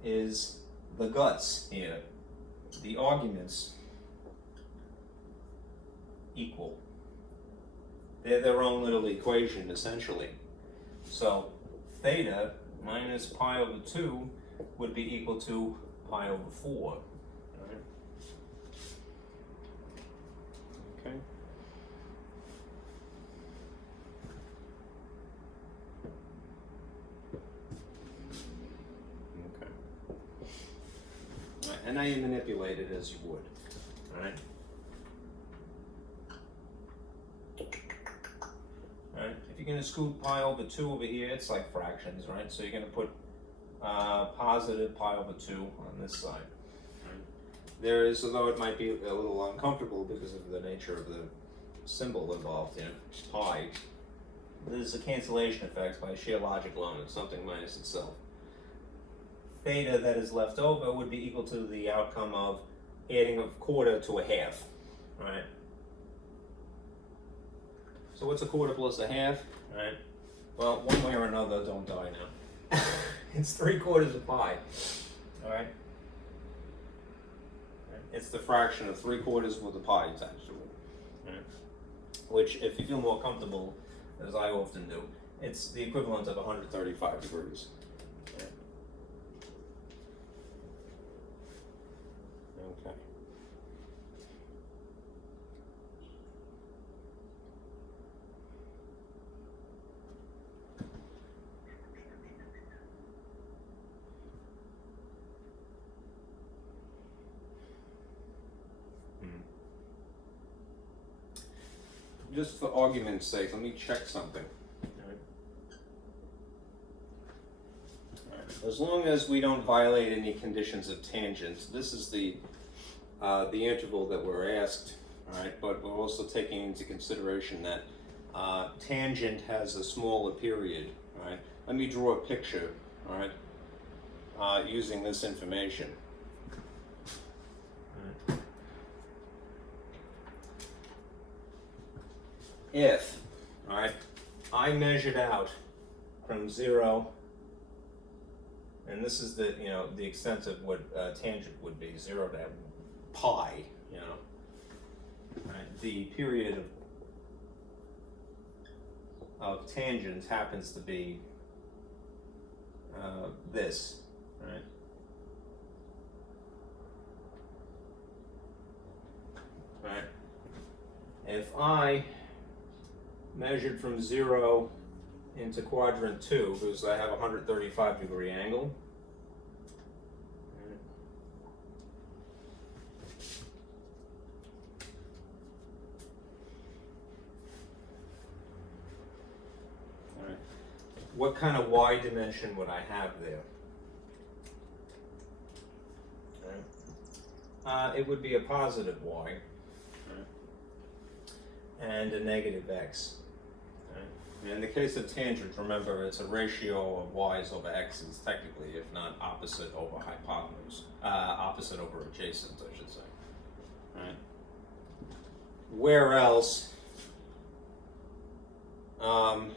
is the guts here. The arguments equal. They're their own little equation, essentially. So theta minus pi over 2 would be equal to pi over 4. Right? And now you manipulate it as you would. Alright? Alright, if you're going to scoot pi over 2 over here, it's like fractions, right? So you're going to put positive pi over 2 on this side. There is, although it might be a little uncomfortable because of the nature of the symbol involved in pi, there's a cancellation effect by sheer logic alone. It's something minus itself. Theta that is left over would be equal to the outcome of adding a quarter to a half, right? So what's a quarter plus a half, right? Well, one way or another, don't die now. It's 3/4 of pi, all right? It's the fraction of 3/4 with a pi attached to it, right? Which, if you feel more comfortable, as I often do, it's the equivalent of 135 degrees. Right? Okay. Just for argument's sake, let me check something. As long as we don't violate any conditions of tangent, this is the interval that we're asked, all right? But we're also taking into consideration that tangent has a smaller period, all right? Let me draw a picture, all right, using this information. All right. If, all right, I measured out from 0, and this is the, the extent of what tangent would be, 0 to pi, right? The period of tangent happens to be this, right? Right. If I measured from 0 into quadrant 2, because I have a 135-degree angle. All right. What kind of y dimension would I have there? All right. It would be a positive y, right, and a negative x. In the case of tangent, remember, it's a ratio of y's over x's, technically, if not opposite over hypotenuse. Opposite over adjacent, I should say. Right? Where else can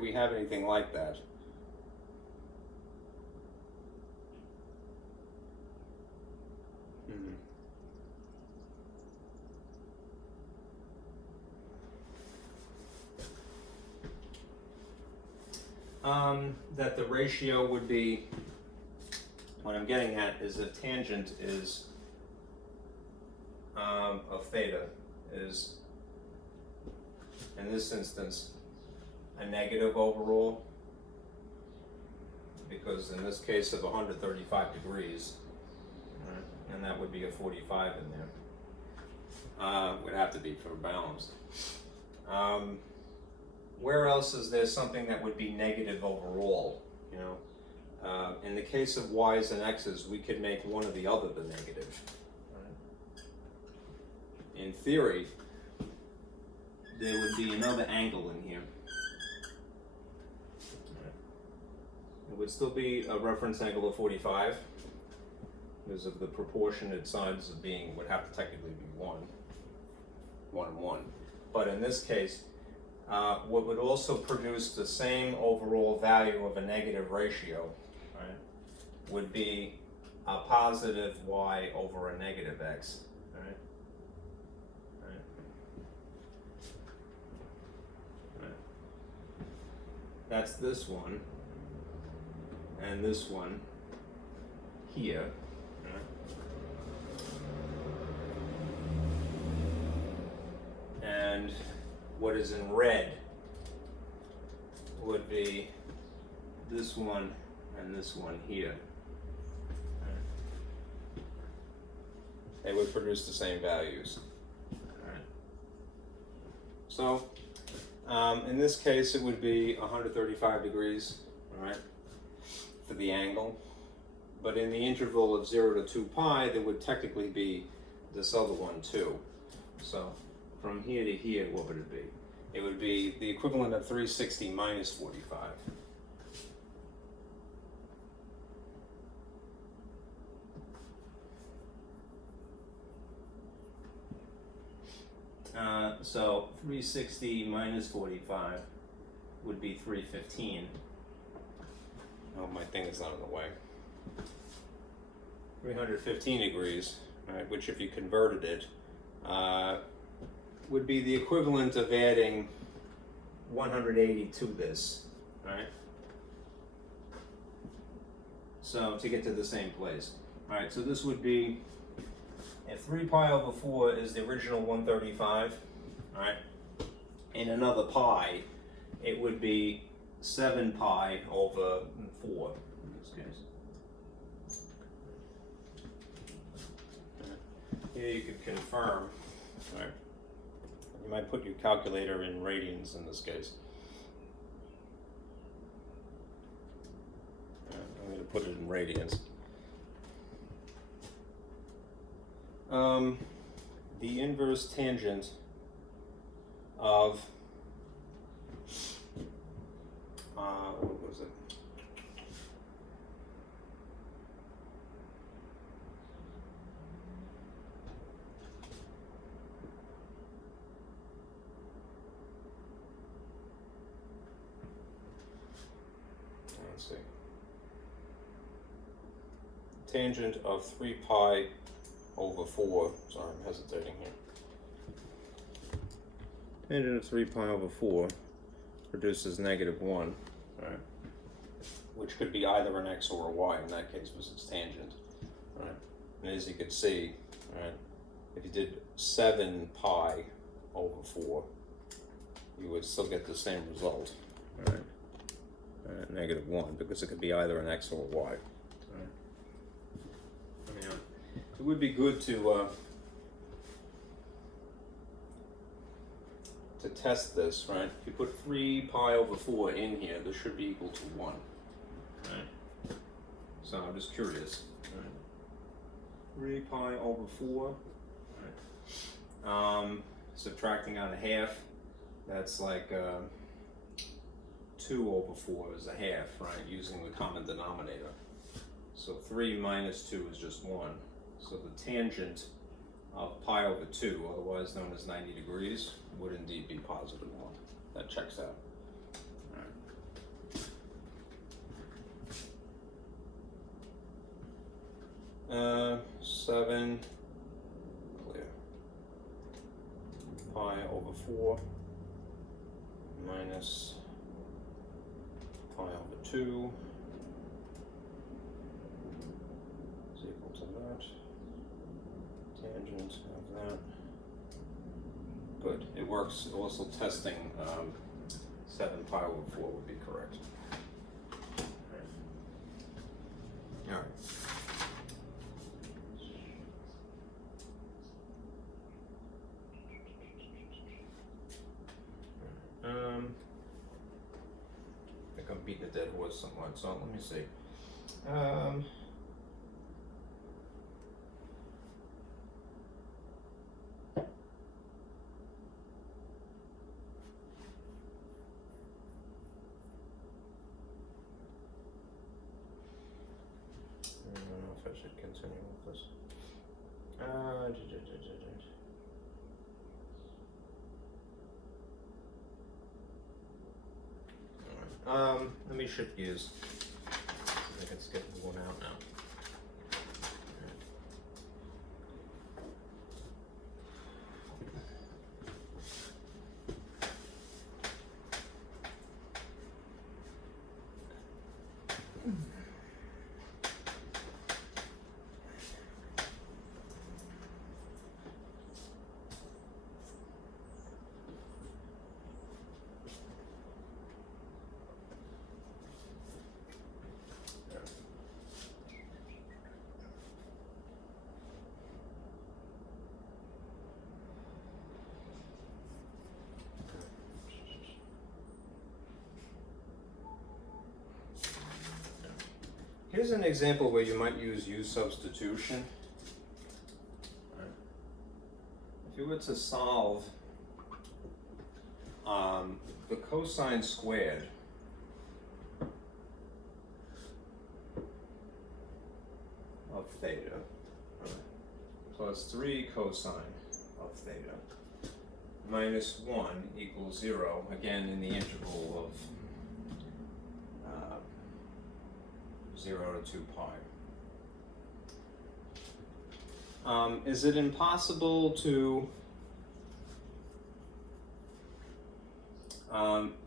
we have anything like that? That the ratio would be, what I'm getting at is if tangent is of theta is, in this instance, a negative overall, because in this case of 135 degrees, right, and that would be a 45 in there, would have to be for balance. Where else is there something that would be negative overall? In the case of y's and x's, we could make one or the other the negative. Right? In theory, there would be another angle in here. Right. It would still be a reference angle of 45, because of the proportionate sides of being would have to technically be 1 and 1. But in this case, what would also produce the same overall value of a negative ratio, right, would be a positive y over a negative x, right? Right. Right. That's this one, and this one here, right? And what is in red would be this one and this one here. they would produce the same values. Alright. So, in this case, it would be 135 degrees, alright, for the angle. But in the interval of 0 to 2 pi, there would technically be this other one too. So, from here to here, what would it be? It would be the equivalent of 360 minus 45. So 360 minus 45 would be 315. Oh, my thing is not in the way. 315 degrees, right, which if you converted it, would be the equivalent of adding 180 to this, right? So to get to the same place. Alright, so this would be, if 3 pi over 4 is the original 135, alright, in another pi, it would be 7 pi over 4 in this case. Here you could confirm, alright. You might put your calculator in radians in this case. I'm going to put it in radians. The inverse tangent of what was it? Let's see. Tangent of 3 pi over 4. Sorry, I'm hesitating here. Tangent of 3 pi over 4 produces -1, right? Which could be either an x or a y in that case, because it's tangent, right? And as you can see, right, if you did 7 pi over 4, you would still get the same result, right? -1, because it could be either an x or a y. Right? I mean, it would be good to test this, right? If you put 3 pi over 4 in here, this should be equal to 1, right? So I'm just curious, right? 3 pi over 4, right? Subtracting out a half, that's like 2 over 4 is a half, right? Using the common denominator. So 3 minus 2 is just 1. So the tangent of pi over 2, otherwise known as 90 degrees, would indeed be +1. That checks out. All right. 7 clear. Pi over 4 minus pi over 2 is equal to that. Tangent of that. Good. It works. Also testing 7 pi over 4 would be correct. All right. I think I'm beating a dead horse somewhat, so let me see. I don't know if I should continue with this. Let me shift gears. I can skip one out now. Here's an example where you might use substitution. If you were to solve the cosine squared of theta plus 3 cosine of theta minus 1 equals 0, again in the integral of 0 to 2 pi. Is it impossible to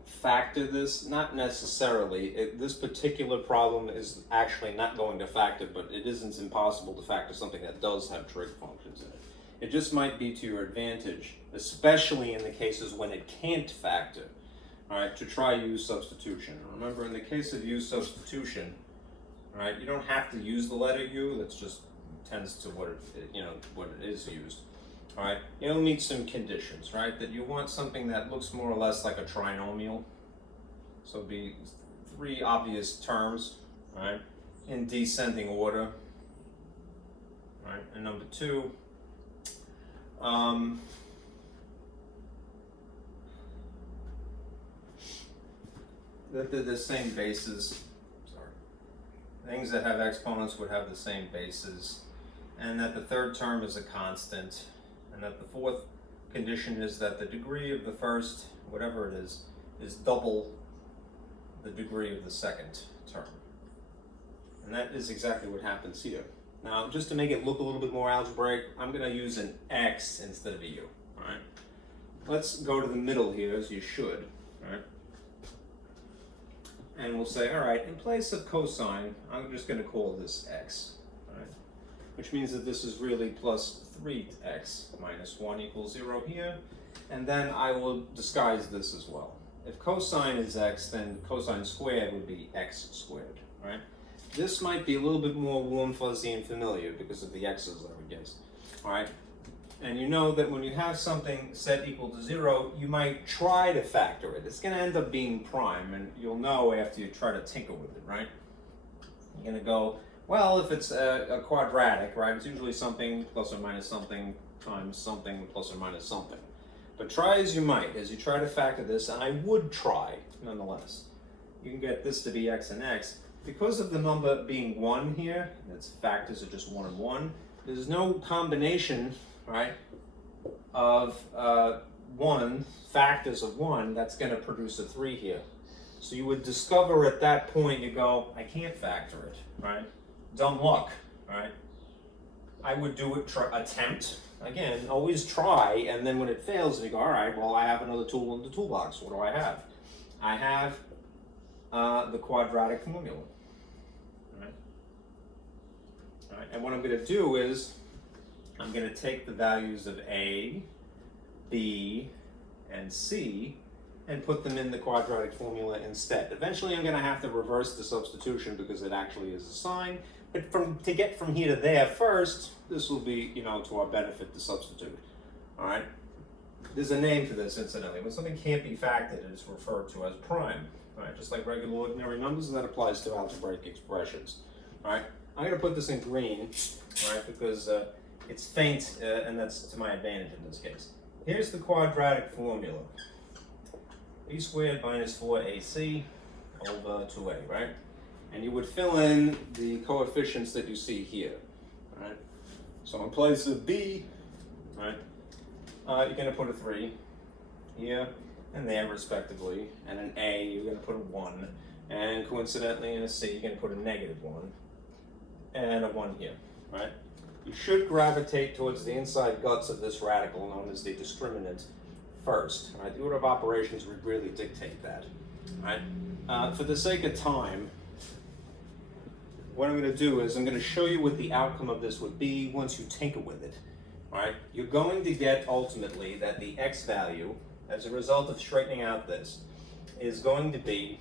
factor this? Not necessarily. This particular problem is actually not going to factor, but it isn't impossible to factor something that does have trig functions in it. It just might be to your advantage, especially in the cases when it can't factor, all right, to try use substitution. Remember, in the case of use substitution, all right, you don't have to use the letter U. That's just tends to what it is used. All right, you'll meet some conditions, right? That you want something that looks more or less like a trinomial. So it'd be 3 obvious terms, right, in descending order. Right, and number 2, that they're the same bases. Things that have exponents would have the same bases, and that the third term is a constant, and that the fourth condition is that the degree of the first, whatever it is double the degree of the second term. And that is exactly what happens here. Now, just to make it look a little bit more algebraic, I'm going to use an x instead of a u. All right? Let's go to the middle here, as you should. All right? And we'll say, all right, in place of cosine, I'm just going to call this x, all right? Which means that this is really plus 3x minus 1 equals 0 here. And then I will disguise this as well. If cosine is x, then cosine squared would be x squared, right? This might be a little bit more warm, fuzzy, and familiar because of the x's, I would guess, all right? And you know that when you have something set equal to 0, you might try to factor it. It's going to end up being prime, and you'll know after you try to tinker with it, right? You're going to go, well, if it's a quadratic, right, it's usually something plus or minus something times something plus or minus something. But try as you might, as you try to factor this, and I would try, nonetheless. You can get this to be x and x. Because of the number being 1 here, its factors are just 1 and 1, there's no combination, right, of 1, factors of 1, that's going to produce a 3 here. So you would discover at that point, you go, I can't factor it, right? Dumb luck, right? I would do it, attempt, again, always try, and then when it fails, you go, all right, well, I have another tool in the toolbox. What do I have? I have the quadratic formula, right? All right, and what I'm going to do is, I'm going to take the values of A, B, and C and put them in the quadratic formula instead. Eventually I'm going to have to reverse the substitution because it actually is a sign, but to get from here to there first, this will be, to our benefit to substitute. All right? There's a name for this, incidentally. When something can't be factored, it's referred to as prime. All right? Just like regular ordinary numbers, and that applies to algebraic expressions. All right? I'm going to put this in green, all right, because it's faint, and that's to my advantage in this case. Here's the quadratic formula. B squared minus 4ac over 2a, right? And you would fill in the coefficients that you see here, right? So in place of b, right, you're going to put a 3 here and there respectively, and an a, you're going to put a 1, and coincidentally in a c, you're going to put a -1, and a 1 here, right? You should gravitate towards the inside guts of this radical known as the discriminant first, right? The order of operations would really dictate that, right? For the sake of time, what I'm going to do is I'm going to show you what the outcome of this would be once you tinker with it, all right? You're going to get ultimately that the x value, as a result of straightening out this, is going to be,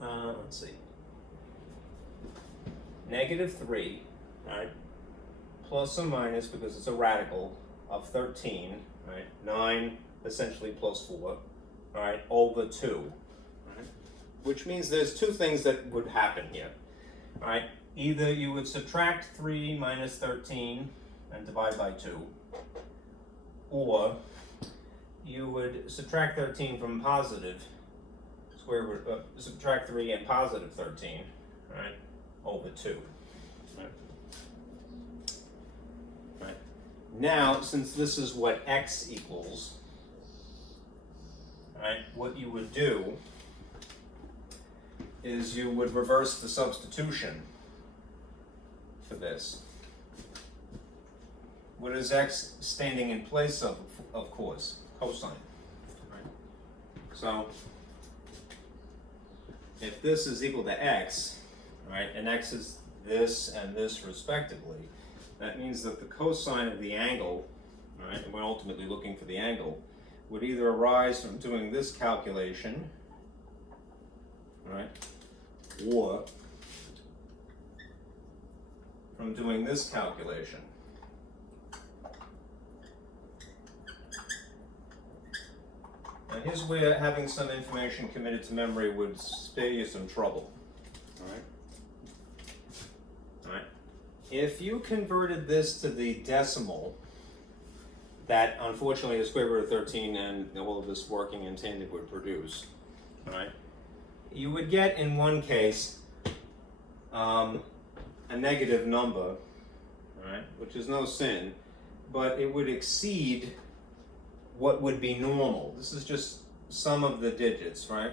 let's see, -3, right? Plus or minus, because it's a radical, of 13, right? 9 essentially plus 4, all right, over 2, right? Which means there's two things that would happen here. All right, either you would subtract 3 minus 13 and divide by 2, or you would subtract 13 from positive square root, subtract 3 and positive 13, right, over 2. Right. Right. Now, since this is what x equals, right, what you would do is you would reverse the substitution for this. What is x standing in place of course? Cosine. Right? So, if this is equal to x, right, and x is this and this respectively, that means that the cosine of the angle, right, and we're ultimately looking for the angle, would either arise from doing this calculation, right, or from doing this calculation. Now here's where having some information committed to memory would spare you some trouble. Alright? Alright. If you converted this to the decimal, that unfortunately the square root of 13 and all of this working in tandem would produce, alright, you would get in one case a negative number, alright, which is no sin, but it would exceed what would be normal. This is just sum of the digits, right?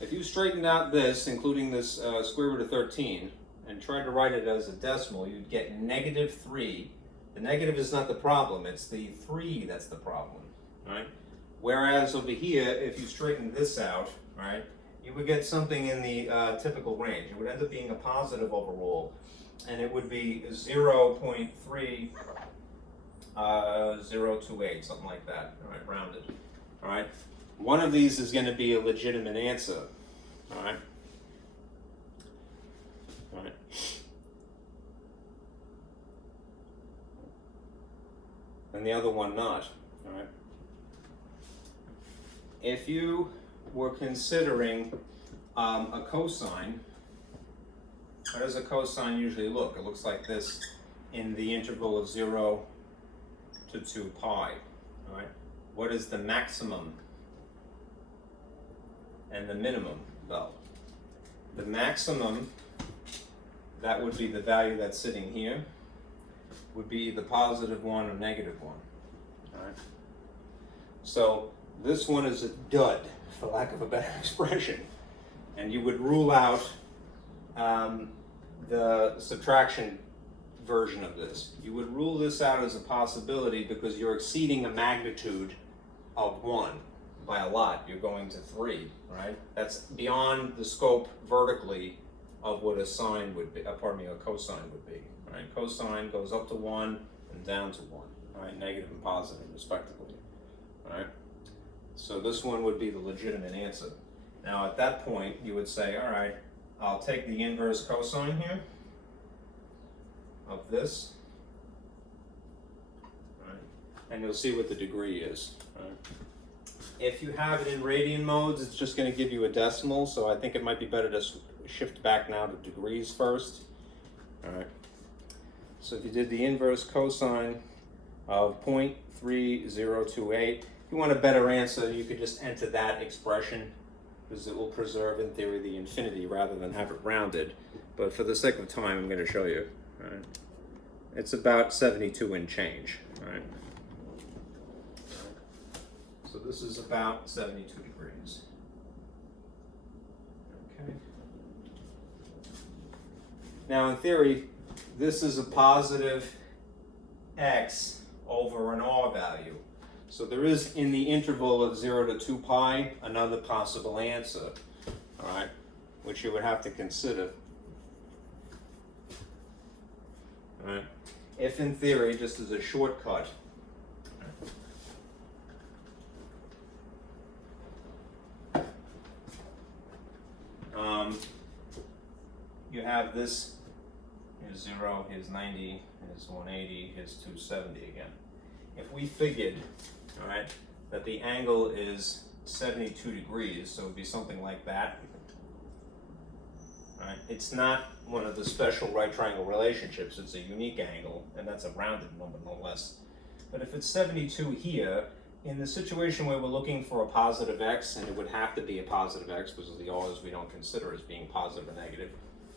If you straightened out this, including this square root of 13, and tried to write it as a decimal, you'd get negative 3. The negative is not the problem, it's the 3 that's the problem, right? Whereas over here, if you straighten this out, right, you would get something in the typical range. It would end up being a positive overall, and it would be 0.3 028, something like that, all right, rounded, all right? One of these is going to be a legitimate answer, all right? All right. And the other one not, all right? If you were considering a cosine, how does a cosine usually look? It looks like this in the interval of 0 to 2 pi, all right? What is the maximum and the minimum? Well, the maximum, that would be the value that's sitting here, would be the positive 1 or negative 1, all right? So this one is a dud, for lack of a better expression, and you would rule out the subtraction version of this. You would rule this out as a possibility because you're exceeding a magnitude of 1 by a lot. You're going to 3, right? That's beyond the scope vertically of what a sine would be, a cosine would be, right? Cosine goes up to 1 and down to 1, right? Negative and positive respectively, right? So this one would be the legitimate answer. Now at that point, you would say, all right, I'll take the inverse cosine here of this, right? And you'll see what the degree is, right? If you have it in radian modes, it's just going to give you a decimal, so I think it might be better to shift back now to degrees first. All right. So if you did the inverse cosine of 0.3028, if you want a better answer, you could just enter that expression because it will preserve, in theory, the infinity rather than have it rounded. But for the sake of time, I'm going to show you. All right. It's about 72 and change. All right. So this is about 72 degrees. Okay. Now in theory, this is a positive x over an r value. So there is, in the interval of 0 to 2 pi, another possible answer, all right, which you would have to consider. All right. If in theory, just as a shortcut, you have this, here's 0, here's 90, here's 180, here's 270 again. If we figured, all right, that the angle is 72 degrees, so it would be something like that, Right? It's not one of the special right triangle relationships. It's a unique angle, and that's a rounded number no less. But if it's 72 here, in the situation where we're looking for a positive x, and it would have to be a positive x because of the r's we don't consider as being positive or negative,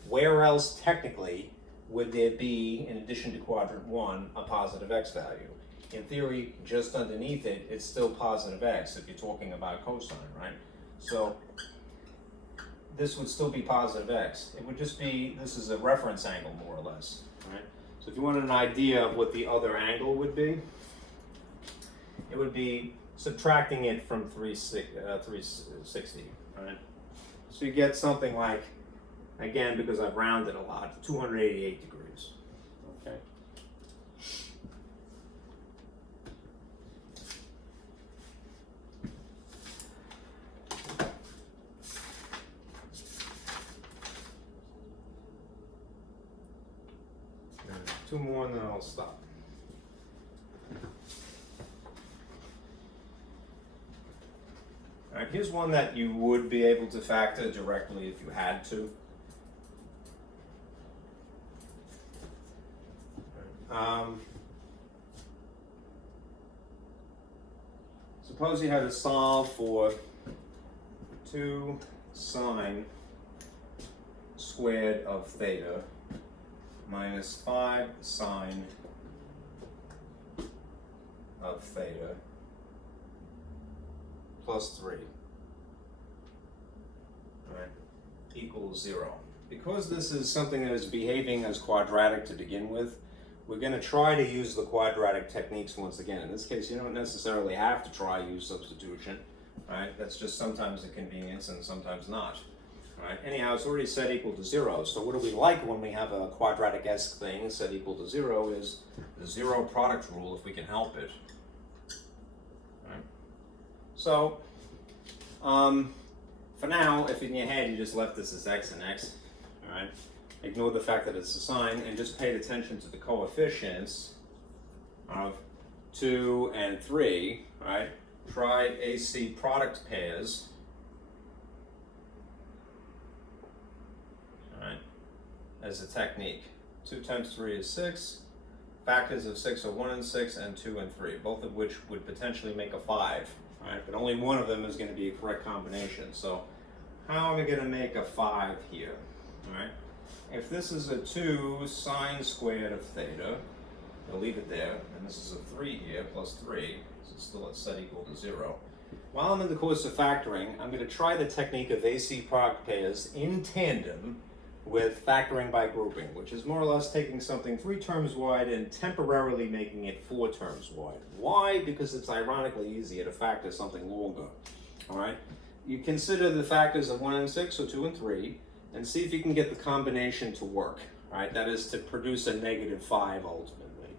where else technically would there be, in addition to quadrant 1, a positive x value? In theory, just underneath it, it's still positive x if you're talking about cosine, right? So this would still be positive x. It would just be, this is a reference angle more or less, right? So if you wanted an idea of what the other angle would be, it would be subtracting it from 360, right? So you get something like, again, because I've rounded a lot, 288 degrees, okay? Two more and then I'll stop. All right, here's one that you would be able to factor directly if you had to. Suppose you had to solve for 2 sine squared of theta minus 5 sine of theta plus 3, right, equals 0. Because this is something that is behaving as quadratic to begin with, we're going to try to use the quadratic techniques once again. In this case, you don't necessarily have to try use substitution, right? That's just sometimes a convenience and sometimes not, right? Anyhow, it's already set equal to 0. So what do we like when we have a quadratic-esque thing set equal to 0 is the 0 product rule if we can help it, right? So, for now, if in your head you just left this as x and x, all right? Ignore the fact that it's a sine and just paid attention to the coefficients of 2 and 3, right? Try AC product pairs, all right, as a technique. 2 times 3 is 6. Factors of 6 are 1 and 6 and 2 and 3, both of which would potentially make a 5, right? But only one of them is going to be a correct combination. So how am I going to make a 5 here, all right? If this is a 2 sine squared of theta, I'll leave it there, and this is a 3 here, plus 3, so it's still set equal to 0. While I'm in the course of factoring, I'm going to try the technique of AC product pairs in tandem with factoring by grouping, which is more or less taking something 3 terms wide and temporarily making it 4 terms wide. Why? Because it's ironically easier to factor something longer, all right? You consider the factors of 1 and 6, or 2 and 3, and see if you can get the combination to work, right? That is to produce a -5 ultimately.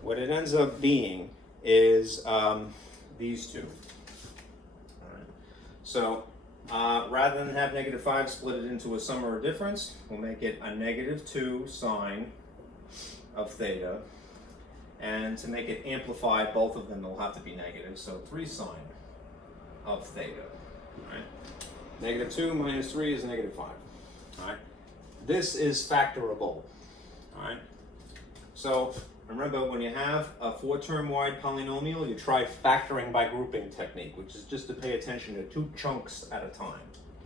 What it ends up being is these two. All right. So rather than have -5 split it into a sum or a difference, we'll make it a -2 sine of theta. And to make it amplify, both of them will have to be negative, so 3 sine of theta. All right. -2 minus 3 is -5. All right. This is factorable. All right. So remember, when you have a 4-term wide polynomial, you try factoring by grouping technique, which is just to pay attention to 2 chunks at a time.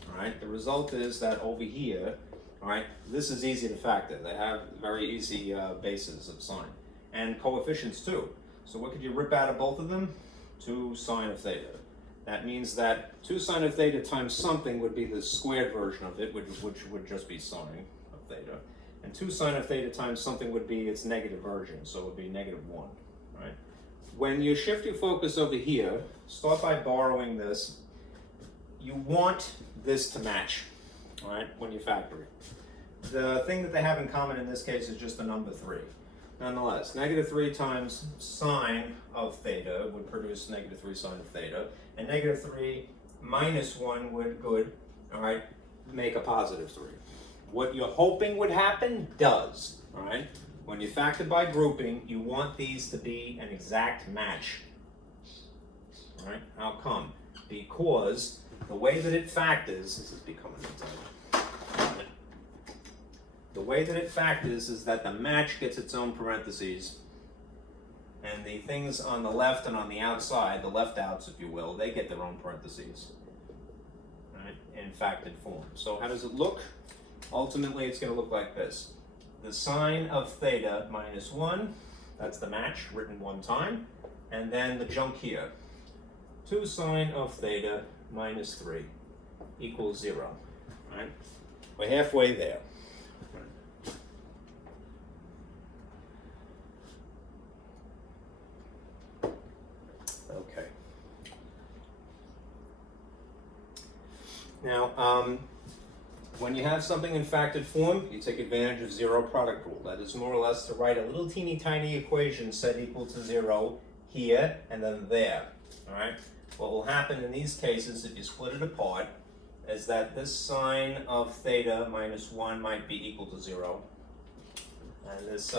All right. The result is that over here, all right, this is easy to factor. They have very easy bases of sine and coefficients too. So what could you rip out of both of them? 2 sine of theta. That means that 2 sine of theta times something would be the squared version of it, which would just be sine of theta. And 2 sine of theta times something would be its negative version, so it would be -1, right? When you shift your focus over here, start by borrowing this. You want this to match, all right, when you factor it. The thing that they have in common in this case is just the number 3. Nonetheless, -3 times sine of theta would produce -3 sine of theta, and -3 minus 1 would, all right, make a +3. What you're hoping would happen does, all right? When you factor by grouping, you want these to be an exact match, all right? How come? Because the way that it factors, this is becoming a The way that it factors is that the match gets its own parentheses, and the things on the left and on the outside, the left outs if you will, they get their own parentheses, right, in factored form. So how does it look? Ultimately it's going to look like this. The sine of theta minus 1, that's the match written one time, and then the junk here. 2 sine of theta minus 3 equals 0, right? We're halfway there. Okay. Now, when you have something in factored form, you take advantage of zero product rule. That is more or less to write a little teeny tiny equation set equal to 0 here and then there, all right? What will happen in these cases, if you split it apart, is that this sine of theta minus 1 might be equal to 0. And this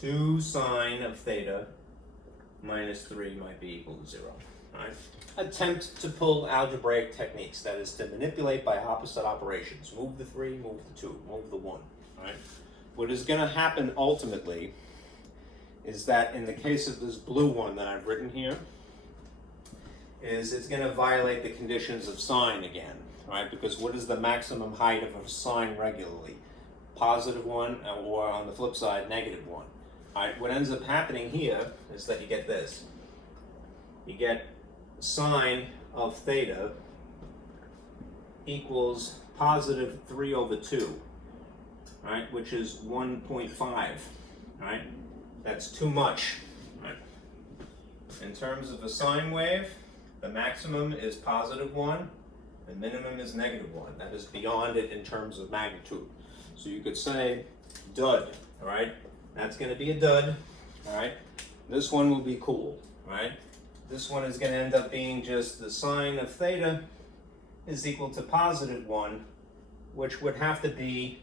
2 sine of theta minus 3 might be equal to 0. Right? Attempt to pull algebraic techniques, that is to manipulate by opposite operations. Move the 3, move the 2, move the 1. Right? What is going to happen ultimately is that in the case of this blue one that I've written here, is it's going to violate the conditions of sine again, right? Because what is the maximum height of a sine regularly? Positive 1, or on the flip side, negative 1. All right, what ends up happening here is that you get this. You get sine of theta equals positive 3 over 2, right? Which is 1.5, right? That's too much, right? In terms of a sine wave, the maximum is positive 1, the minimum is negative 1. That is beyond it in terms of magnitude. So you could say dud, all right? That's going to be a dud, all right? This one will be cool, right? This one is going to end up being just the sine of theta is equal to positive 1, which would have to be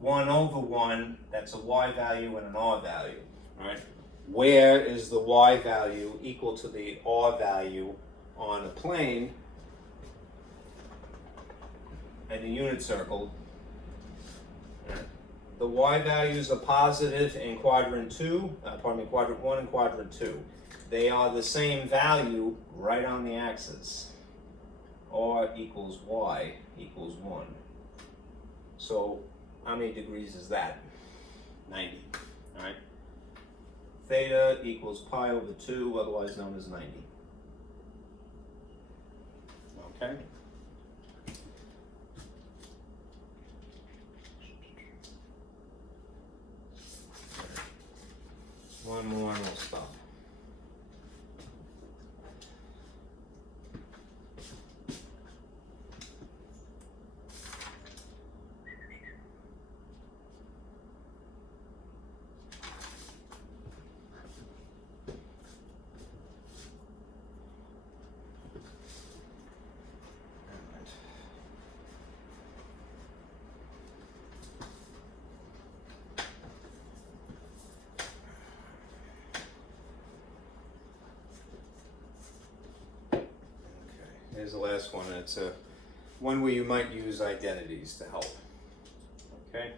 1 over 1. That's a y value and an r value, right? Where is the y value equal to the r value on a plane and a unit circle? The y values are positive in quadrant 1 and quadrant 2. They are the same value right on the axis. R equals y equals 1. So how many degrees is that? 90, all right? Theta equals pi over 2, otherwise known as 90. Okay? One more and we'll stop. Here's the last one. It's a one where you might use identities to help. Okay.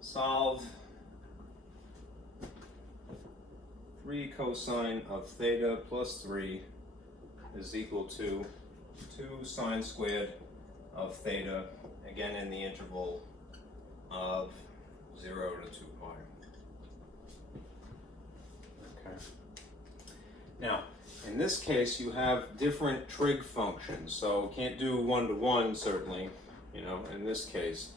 Solve 3 cosine of theta plus 3 is equal to 2 sine squared of theta, again in the interval of 0 to 2 pi. Now, in this case, you have different trig functions, so can't do 1-to-1 certainly, you know, in this case.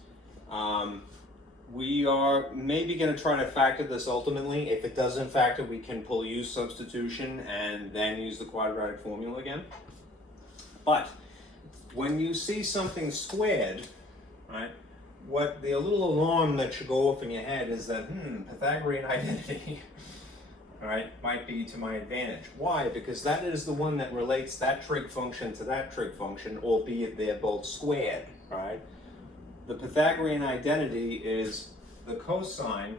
We are maybe going to try to factor this ultimately. If it doesn't factor, we can use substitution and then use the quadratic formula again. But when you see something squared, right, the little alarm that should go off in your head is that, Pythagorean identity. All right, might be to my advantage. Why? Because that is the one that relates that trig function to that trig function, albeit they're both squared, right? The Pythagorean identity is the cosine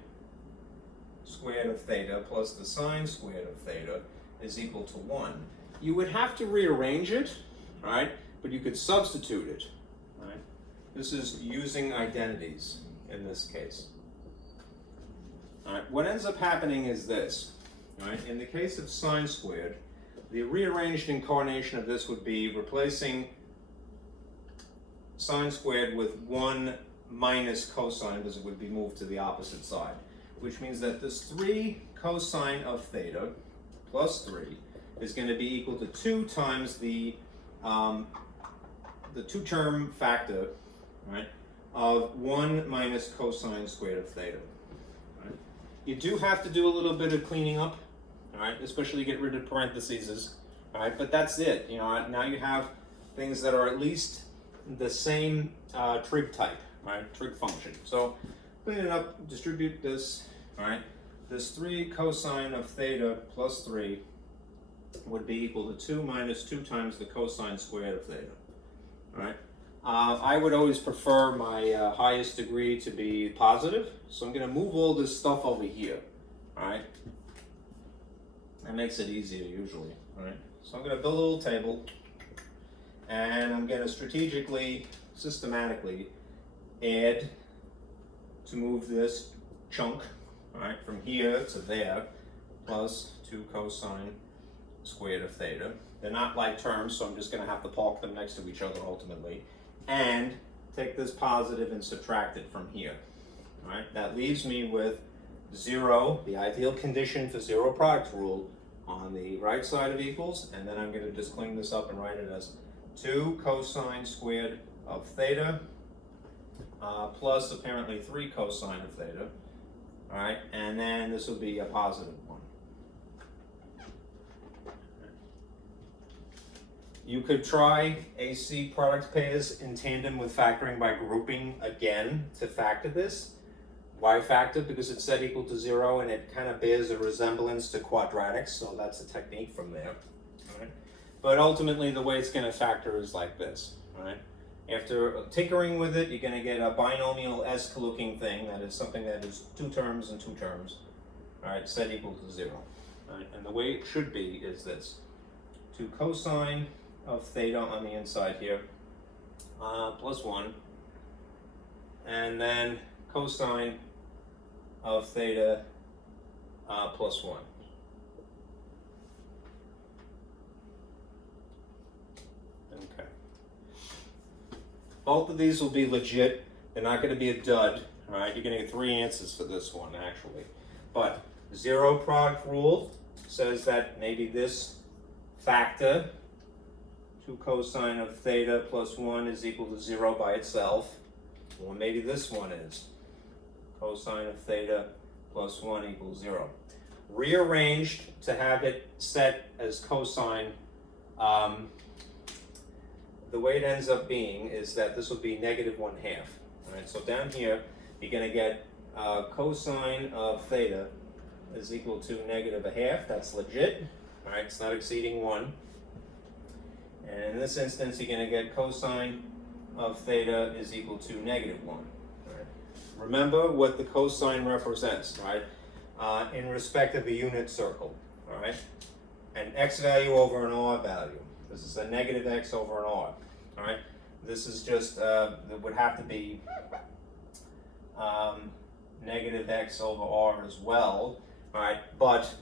squared of theta plus the sine squared of theta is equal to 1. You would have to rearrange it, right? but you could substitute it. Right? This is using identities in this case. All right. What ends up happening is this. Right? In the case of sine squared, the rearranged incarnation of this would be replacing sine squared with 1 minus cosine, because it would be moved to the opposite side, which means that this 3 cosine of theta plus 3 is going to be equal to 2 times the two-term factor, right, of 1 minus cosine squared of theta. Right? You do have to do a little bit of cleaning up, all right, especially get rid of parentheses, all right, but that's it. You know, now you have things that are at least the same trig type, right, trig function. So clean it up, distribute this, all right. This 3 cosine of theta plus 3 would be equal to 2 minus 2 times the cosine squared of theta, all right. I would always prefer my highest degree to be positive, so I'm going to move all this stuff over here, all right. That makes it easier usually, all right. So I'm going to build a little table, and I'm going to strategically, systematically add to move this chunk, all right, from here to there, plus 2 cosine squared of theta. They're not like terms, so I'm just going to have to park them next to each other ultimately. And take this positive and subtract it from here. All right, that leaves me with 0, the ideal condition for zero product rule, on the right side of equals, and then I'm going to just clean this up and write it as 2 cosine squared of theta plus apparently 3 cosine of theta. All right, and then this will be a positive 1. You could try AC product pairs in tandem with factoring by grouping again to factor this. Why factor? Because it's set equal to 0 and it kind of bears a resemblance to quadratics, so that's a technique from there. All right? But ultimately the way it's going to factor is like this. All right? After tinkering with it, you're going to get a binomial-esque looking thing that is something that is 2 terms and 2 terms, all right, set equal to 0. All right? And the way it should be is this: 2 cosine of theta on the inside here, plus 1, and then cosine of theta plus 1. Okay. Both of these will be legit. They're not going to be a dud. All right, you're going to get 3 answers for this one actually. But zero product rule says that maybe this factor, 2 cosine of theta plus 1 is equal to 0 by itself. Or maybe this one is cosine of theta plus 1 equals 0. Rearranged to have it set as cosine, the way it ends up being is that this will be negative 1/2. All right, so down here you're going to get cosine of theta is equal to negative 1/2. That's legit. All right, it's not exceeding 1. And in this instance, you're going to get cosine of theta is equal to negative 1. All right. Remember what the cosine represents, right? In respect of a unit circle, all right? An x value over an r value. This is a negative x over an r, all right? This is just, it would have to be negative x over r as well, all right? But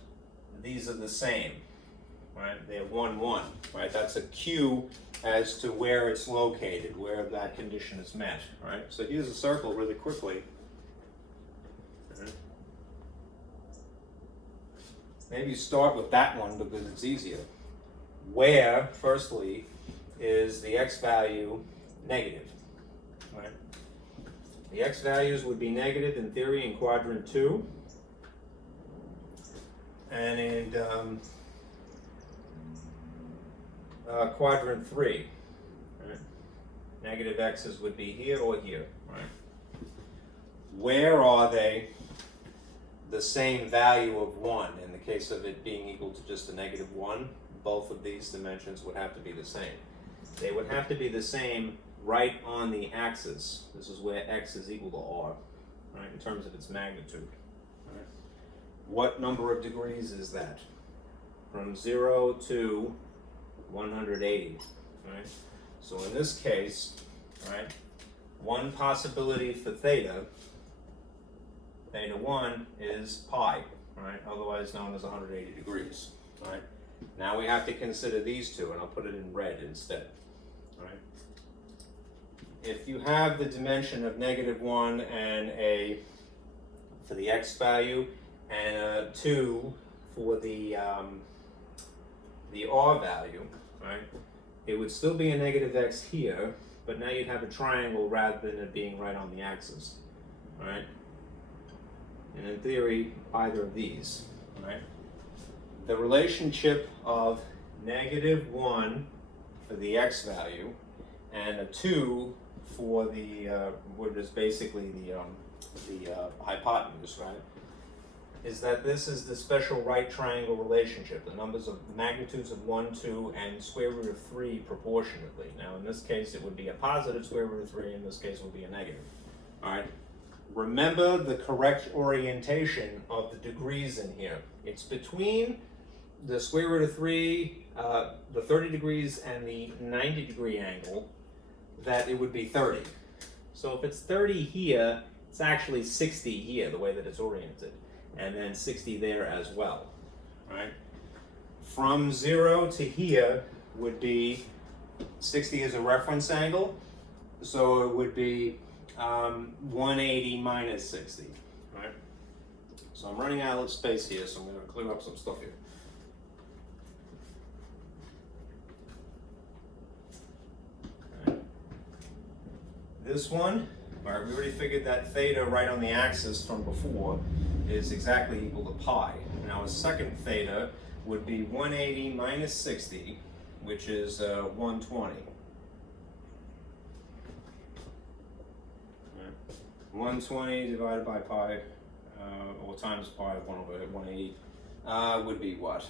these are the same. Right, they're 1, 1, right? That's a cue as to where it's located, where that condition is met, right? So here's a circle really quickly. Maybe start with that one because it's easier. Where, firstly, is the x value negative, right? The x values would be negative in theory in quadrant 2, and in quadrant 3, right? Negative x's would be here or here, right? Where are they the same value of 1? In the case of it being equal to just a negative 1, both of these dimensions would have to be the same. They would have to be the same right on the axis. This is where x is equal to r, right, in terms of its magnitude. Right? What number of degrees is that? From 0 to 180, right? So in this case, right, one possibility for theta, theta 1 is pi, right, otherwise known as 180 degrees, right? Now we have to consider these two, and I'll put it in red instead, right? If you have the dimension of -1 and a, for the x value, and a 2 for the r value, right, it would still be a -x here, but now you'd have a triangle rather than it being right on the axis, right? And in theory, either of these, right? The relationship of -1 for the x value and a 2 for the what is basically the hypotenuse, right, is that this is the special right triangle relationship. The numbers of the magnitudes of 1, 2, and square root of 3 proportionately. Now in this case it would be a positive square root of 3, in this case it would be a negative. All right. Remember the correct orientation of the degrees in here. It's between the square root of 3, the 30 degrees, and the 90 degree angle, that it would be 30. So if it's 30 here, it's actually 60 here, the way that it's oriented, and then 60 there as well, right? From 0 to here would be, 60 is a reference angle, so it would be 180 minus 60, right? So I'm running out of space here, so I'm going to clear up some stuff here. This one, all right, we already figured that theta right on the axis from before is exactly equal to pi. Now a second theta would be 180 minus 60, which is 120. 120 divided by pi, or times pi, 1/180, would be what?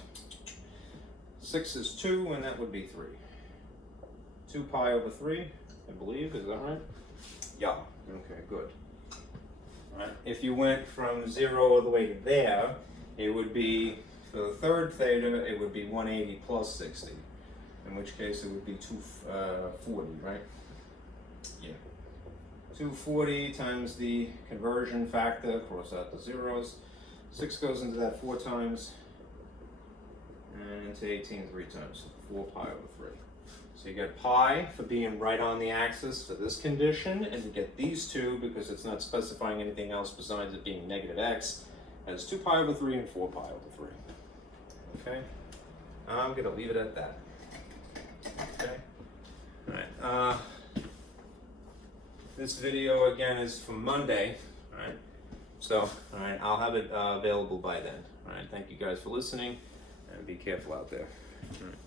6 is 2, and that would be 3. 2 pi over 3, I believe, is that right? Yeah, okay, good. All right. If you went from 0 all the way to there, it would be, for the third theta, it would be 180 plus 60, in which case it would be 240, right? Yeah. 240 times the conversion factor, cross out the zeros. 6 goes into that 4 times, and into 18 3 times, 4 pi over 3. So you get pi for being right on the axis for this condition, and you get these two, because it's not specifying anything else besides it being -x, as 2 pi over 3 and 4 pi over 3. Okay? I'm going to leave it at that. Okay? All right. This video, again, is from Monday. All right? So, all right, I'll have it available by then. All right? Thank you guys for listening, and be careful out there. All right.